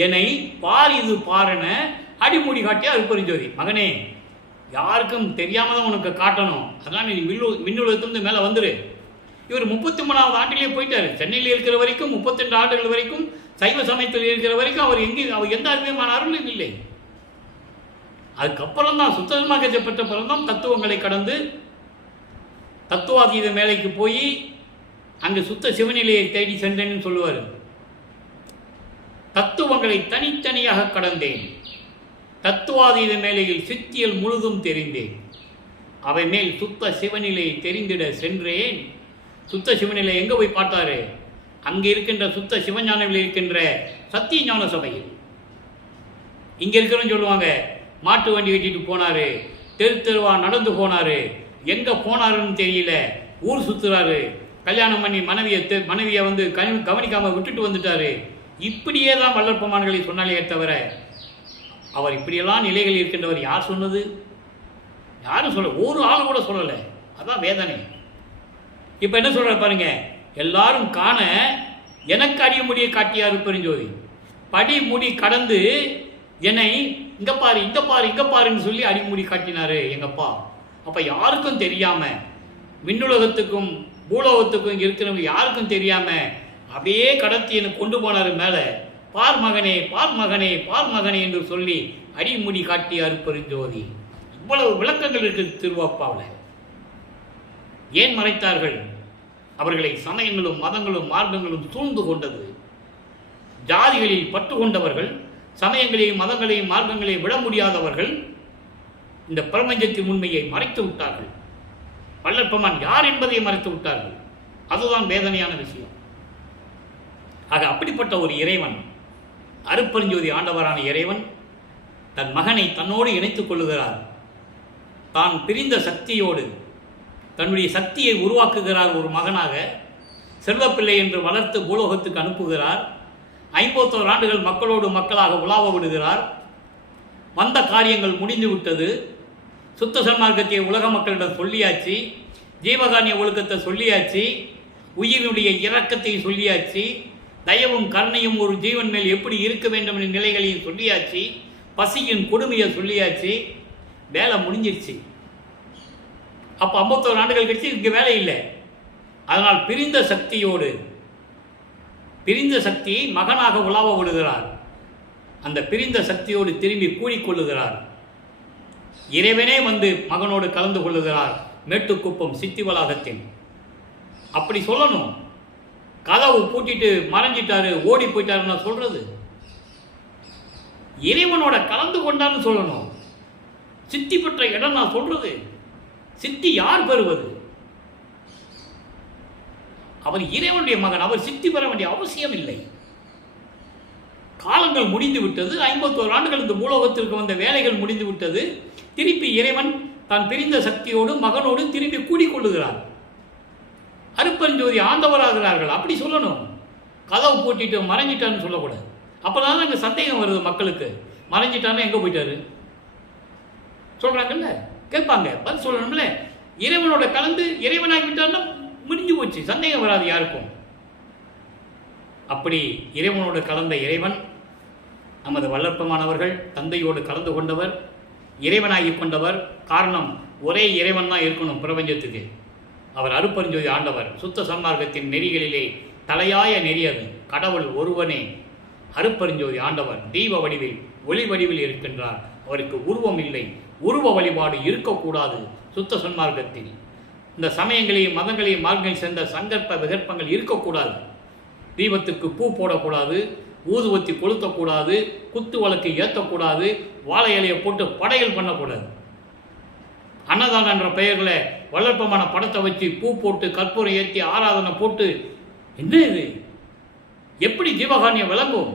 என்னை பார் இது பாருன அடிமுடி காட்டியா அருப்பெருஞ்சோதி. மகனே, யாருக்கும் தெரியாம தான் உனக்கு காட்டணும். அதனால் நீ விண்ணுலகத்திலிருந்து மேலே வந்துரு. இவர் 33வது ஆண்டிலே போயிட்டார். சென்னையில் இருக்கிற வரைக்கும் 32 ஆண்டுகள் வரைக்கும் சைவ சமயத்தில் இருக்கிற வரைக்கும் அவர் எந்த அருமையான அருளும் இல்லை. அதுக்கப்புறம் தான் சுத்தமாக பெற்ற பிறந்தான் தத்துவங்களை கடந்து தத்துவாதீத மேலைக்கு போய் அங்கு சுத்த சிவநிலையை தேடி சென்றேன்னு சொல்லுவார். தத்துவங்களை தனித்தனியாக கடந்தேன், தத்துவாதீத மேலையில் சித்தியல் முழுதும் தெரிந்தேன், அவை மேல் சுத்த சிவநிலையை தெரிந்திட சென்றேன். சுத்த சிவநிலை எங்கே போய் பார்த்தாரு? அங்கே இருக்கின்ற சுத்த சிவஞானவில் இருக்கின்ற சத்திய ஞான சபையில். இங்கே இருக்கிறவங்க சொல்லுவாங்க, மாட்டு வண்டி கட்டிட்டு போனாரு, தெருவா நடந்து போனாரு, எங்கே போனாருன்னு தெரியல, ஊர் சுற்றுறாரு, கல்யாணம் பண்ணி மனைவியை வந்து கவனிக்காமல் விட்டுட்டு வந்துட்டாரு. இப்படியே தான் வல்லற்பமான்களை சொன்னாலே தவிர அவர் இப்படியெல்லாம் நிலைகள் இருக்கின்றவர் யார் சொன்னது? யாரும் சொல்ல, ஒரு ஆள் கூட சொல்லலை. அதான் வேதனை. இப்போ என்ன சொல்ற பாருங்க, எல்லாரும் காண எனக்கு அடிமுடியை காட்டிய அருப்பெருஞ்சோதி. படி முடி கடந்து என்னை இங்க பாரு இங்க பாரு இங்க பாருன்னு சொல்லி அடிமுடி காட்டினாரு எங்கப்பா. அப்ப யாருக்கும் தெரியாம, விண்ணுலகத்துக்கும் பூலோகத்துக்கும் இருக்கிறவங்க யாருக்கும் தெரியாம அப்படியே கடத்தி எனக்கு கொண்டு போனாரு மேல. பார் மகனே பார் மகனே பார் மகனே என்று சொல்லி அடிமுடி காட்டிய அருப்பெருஞ்சோதி. இவ்வளவு விளக்கங்கள் இருக்குது திருவாப்பாவில். ஏன் மறைத்தார்கள்? அவர்களை சமயங்களும் மதங்களும் மார்க்கங்களும் சூழ்ந்து கொண்டது. ஜாதிகளில் பற்று கொண்டவர்கள், சமயங்களையும் மதங்களையும் மார்க்கங்களையும் விட முடியாதவர்கள் இந்த பிரபஞ்சத்தின் உண்மையை மறைத்து விட்டார்கள். வல்லற்பமான் யார் என்பதை மறைத்து விட்டார்கள். அதுதான் வேதனையான விஷயம். ஆக அப்படிப்பட்ட ஒரு இறைவன், அருப்பெருஞ்சோதி ஆண்டவரான இறைவன் தன் மகனை தன்னோடு இணைத்துக் கொள்ளுகிறார். தான் பிரிந்த சக்தியோடு தன்னுடைய சக்தியை உருவாக்குகிறார். ஒரு மகனாக செல்வப்பிள்ளை என்று வளர்த்து பூலோகத்துக்கு அனுப்புகிறார். 51 ஆண்டுகள் மக்களோடு மக்களாக உலாவ விடுகிறார். வந்த காரியங்கள் முடிந்து விட்டது. சுத்த சன்மார்க்கத்தை உலக மக்களிடம் சொல்லியாச்சு, ஜீவகானிய ஒழுக்கத்தை சொல்லியாச்சு, உயிரினுடைய இரக்கத்தை சொல்லியாச்சு, தயவும் கருணையும் ஒரு ஜீவன் மேல் எப்படி இருக்க வேண்டும் என்ற நிலைகளையும் சொல்லியாச்சு, பசியின் கொடுமையை சொல்லியாச்சு. வேலை முடிஞ்சிருச்சு. அப்போ 51 ஆண்டுகள் கழிச்சு இங்கே வேலை இல்லை. அதனால் பிரிந்த சக்தியை மகனாக உலாவ விடுகிறார். அந்த பிரிந்த சக்தியோடு திரும்பி கூடிக்கொள்ளுகிறார். இறைவனே வந்து மகனோடு கலந்து கொள்ளுகிறார் மேட்டுக்குப்பம் சித்தி வளாகத்தில். அப்படி சொல்லணும். கதவு பூட்டிட்டு மறைஞ்சிட்டாரு, ஓடி போயிட்டாருன்னு நான் சொல்றது. இறைவனோட கலந்து கொண்டான்னு சொல்லணும். சித்தி பெற்ற இடம் நான் சொல்றது. சித்தி யார் பெறுவது? அவர் இறைவனுடைய மகன். அவர் சித்தி பெற வேண்டிய அவசியம் இல்லை. காலங்கள் முடிந்து விட்டது. 51 ஆண்டுகள் இந்த பூலோகத்திற்கு வந்த வேலைகள் முடிந்து விட்டது. திருப்பி இறைவன் தான் பிரிந்த சக்தியோடு மகனோடு திரும்பி கூடிக்கொள்ளுகிறார். அருப்பெருஞ்சோதி ஆண்டவராகிறார்கள். அப்படி சொல்லணும். கதவு போட்டிட்டு மறைஞ்சிட்டான்னு சொல்லக்கூடாது. அப்போதான் அங்கே சந்தேகம் வருது மக்களுக்கு. மறைஞ்சிட்டான்னு எங்கே போயிட்டாரு சொல்றாங்கல்ல, கேட்பாங்க, பதில் சொல்லணும்ல. இறைவனோட கலந்து இறைவனாகி விட்டார்னா முடிஞ்சு போச்சு, சந்தேகம் வராது யாருக்கும். அப்படி இறைவனோடு கலந்த இறைவன் நமது வல்லற்பமானவர்கள் தந்தையோடு கலந்து கொண்டவர், இறைவனாகி கொண்டவர். காரணம், ஒரே இறைவன் தான் இருக்கணும் பிரபஞ்சத்துக்கு. அவர் அருப்பெருஞ்சோதி ஆண்டவர். சுத்த சன்மார்க்கத்தின் நெறிகளிலே தலையாய நெறி அது. கடவுள் ஒருவனே. அருப்பெருஞ்சோதி ஆண்டவர் தெய்வ வடிவில் ஒளி வடிவில் இருக்கின்றார். அவருக்கு உருவம் இல்லை. உருவ வழிபாடு இருக்கக்கூடாது சுத்த சன்மார்க்கத்தில். இந்த சமயங்களையும் மதங்களையும் மார்க்கங்களையும் சேர்ந்த சங்கற்ப விகற்பங்கள் இருக்கக்கூடாது. தீபத்துக்கு பூ போடக்கூடாது, ஊதுவத்தி கொளுத்தக்கூடாது, குத்து வழக்கு ஏற்றக்கூடாது, வாழை இலையை போட்டு படையல் பண்ணக்கூடாது. அன்னதானம் என்ற பெயர்களை வளர்ப்பமான படத்தை வச்சு பூ போட்டு கற்பூரம் ஏற்றி ஆராதனை போட்டு என்ன இது? எப்படி ஜீவகாருண்யம் விளங்கும்?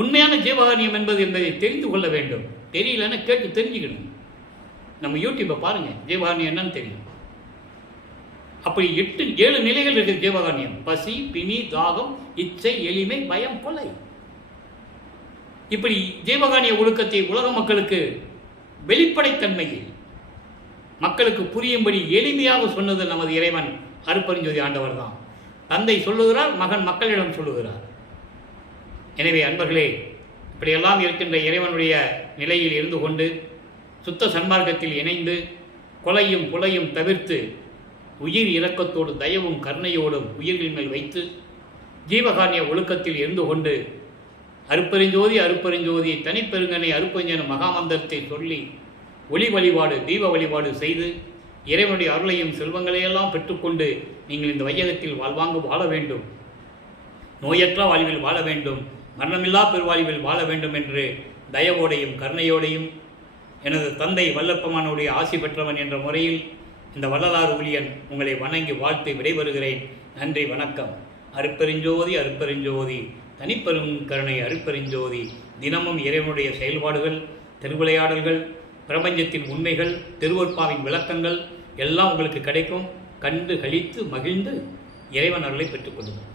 உண்மையான ஜீவகாருண்யம் என்பதை தெரிந்து கொள்ள வேண்டும். தெரியலன்னு கேட்டு தெரிஞ்சுக்கணும். நம்ம யூடியூப்பை பாருங்க, ஜீவகாருண்யம் என்னன்னு தெரியும். அப்படி 7 நிலைகள் இருக்குது ஜீவகாருண்யம். பசி, பிணி, தாகம், இச்சை, எளிமை, பயம், கொலை. இப்படி ஜீவகாருண்ய ஒழுக்கத்தை உலக மக்களுக்கு வெளிப்படைத்தன்மையில் மக்களுக்கு புரியும்படி எளிமையாக சொன்னது நமது இறைவன் அருட்பெருஞ்சோதி ஆண்டவர் தான். தந்தை சொல்லுகிறார், மகன் மக்களிடம் சொல்லுகிறார். எனவே அன்பர்களே, இப்படியெல்லாம் இருக்கின்ற இறைவனுடைய நிலையில் இருந்து கொண்டு சுத்த சன்மார்க்கத்தில் இணைந்து கொலையும் புலையும் தவிர்த்து உயிர் இரக்கத்தோடு தயவும் கருணையோடும் உயிர்களின் மேல் வைத்து ஜீவகாருண்ய ஒழுக்கத்தில் இருந்து கொண்டு அருட்பெருஞ்சோதி அருட்பெருஞ்சோதி தனிப்பெருங்கனை அருட்பெருஞ்சன மகாமந்திரத்தை சொல்லி ஒளி வழிபாடு தீப வழிபாடு செய்து இறைவனுடைய அருளையும் செல்வங்களையெல்லாம் பெற்றுக்கொண்டு நீங்கள் இந்த வையகத்தில் வாழ்வாங்கு வாழ வேண்டும், நோயற்ற வாழ்வில் வாழ வேண்டும், மரணமில்லா பெருவாழ்வில் வாழ வேண்டும் என்று தயவோடையும் கருணையோடையும் எனது தந்தை வல்லப்பமானுடைய ஆசி பெற்றவன் என்ற முறையில் இந்த வள்ளலார் ஊழியன் உங்களை வணங்கி வாழ்த்து விடைபெறுகிறேன். நன்றி, வணக்கம். அருட்பெருஞ்சோதி அருட்பெருஞ்சோதி தனிப்பெரும் கருணை அருட்பெருஞ்சோதி. தினமும் இறைவனுடைய செயல்பாடுகள், திருவிளையாடல்கள், பிரபஞ்சத்தின் உண்மைகள், திருவொற்பாவின் விளக்கங்கள் எல்லாம் உங்களுக்கு கிடைக்கும். கண்டு களித்து மகிழ்ந்து இறைவன் அருளை பெற்றுக்கொள்ளுங்கள்.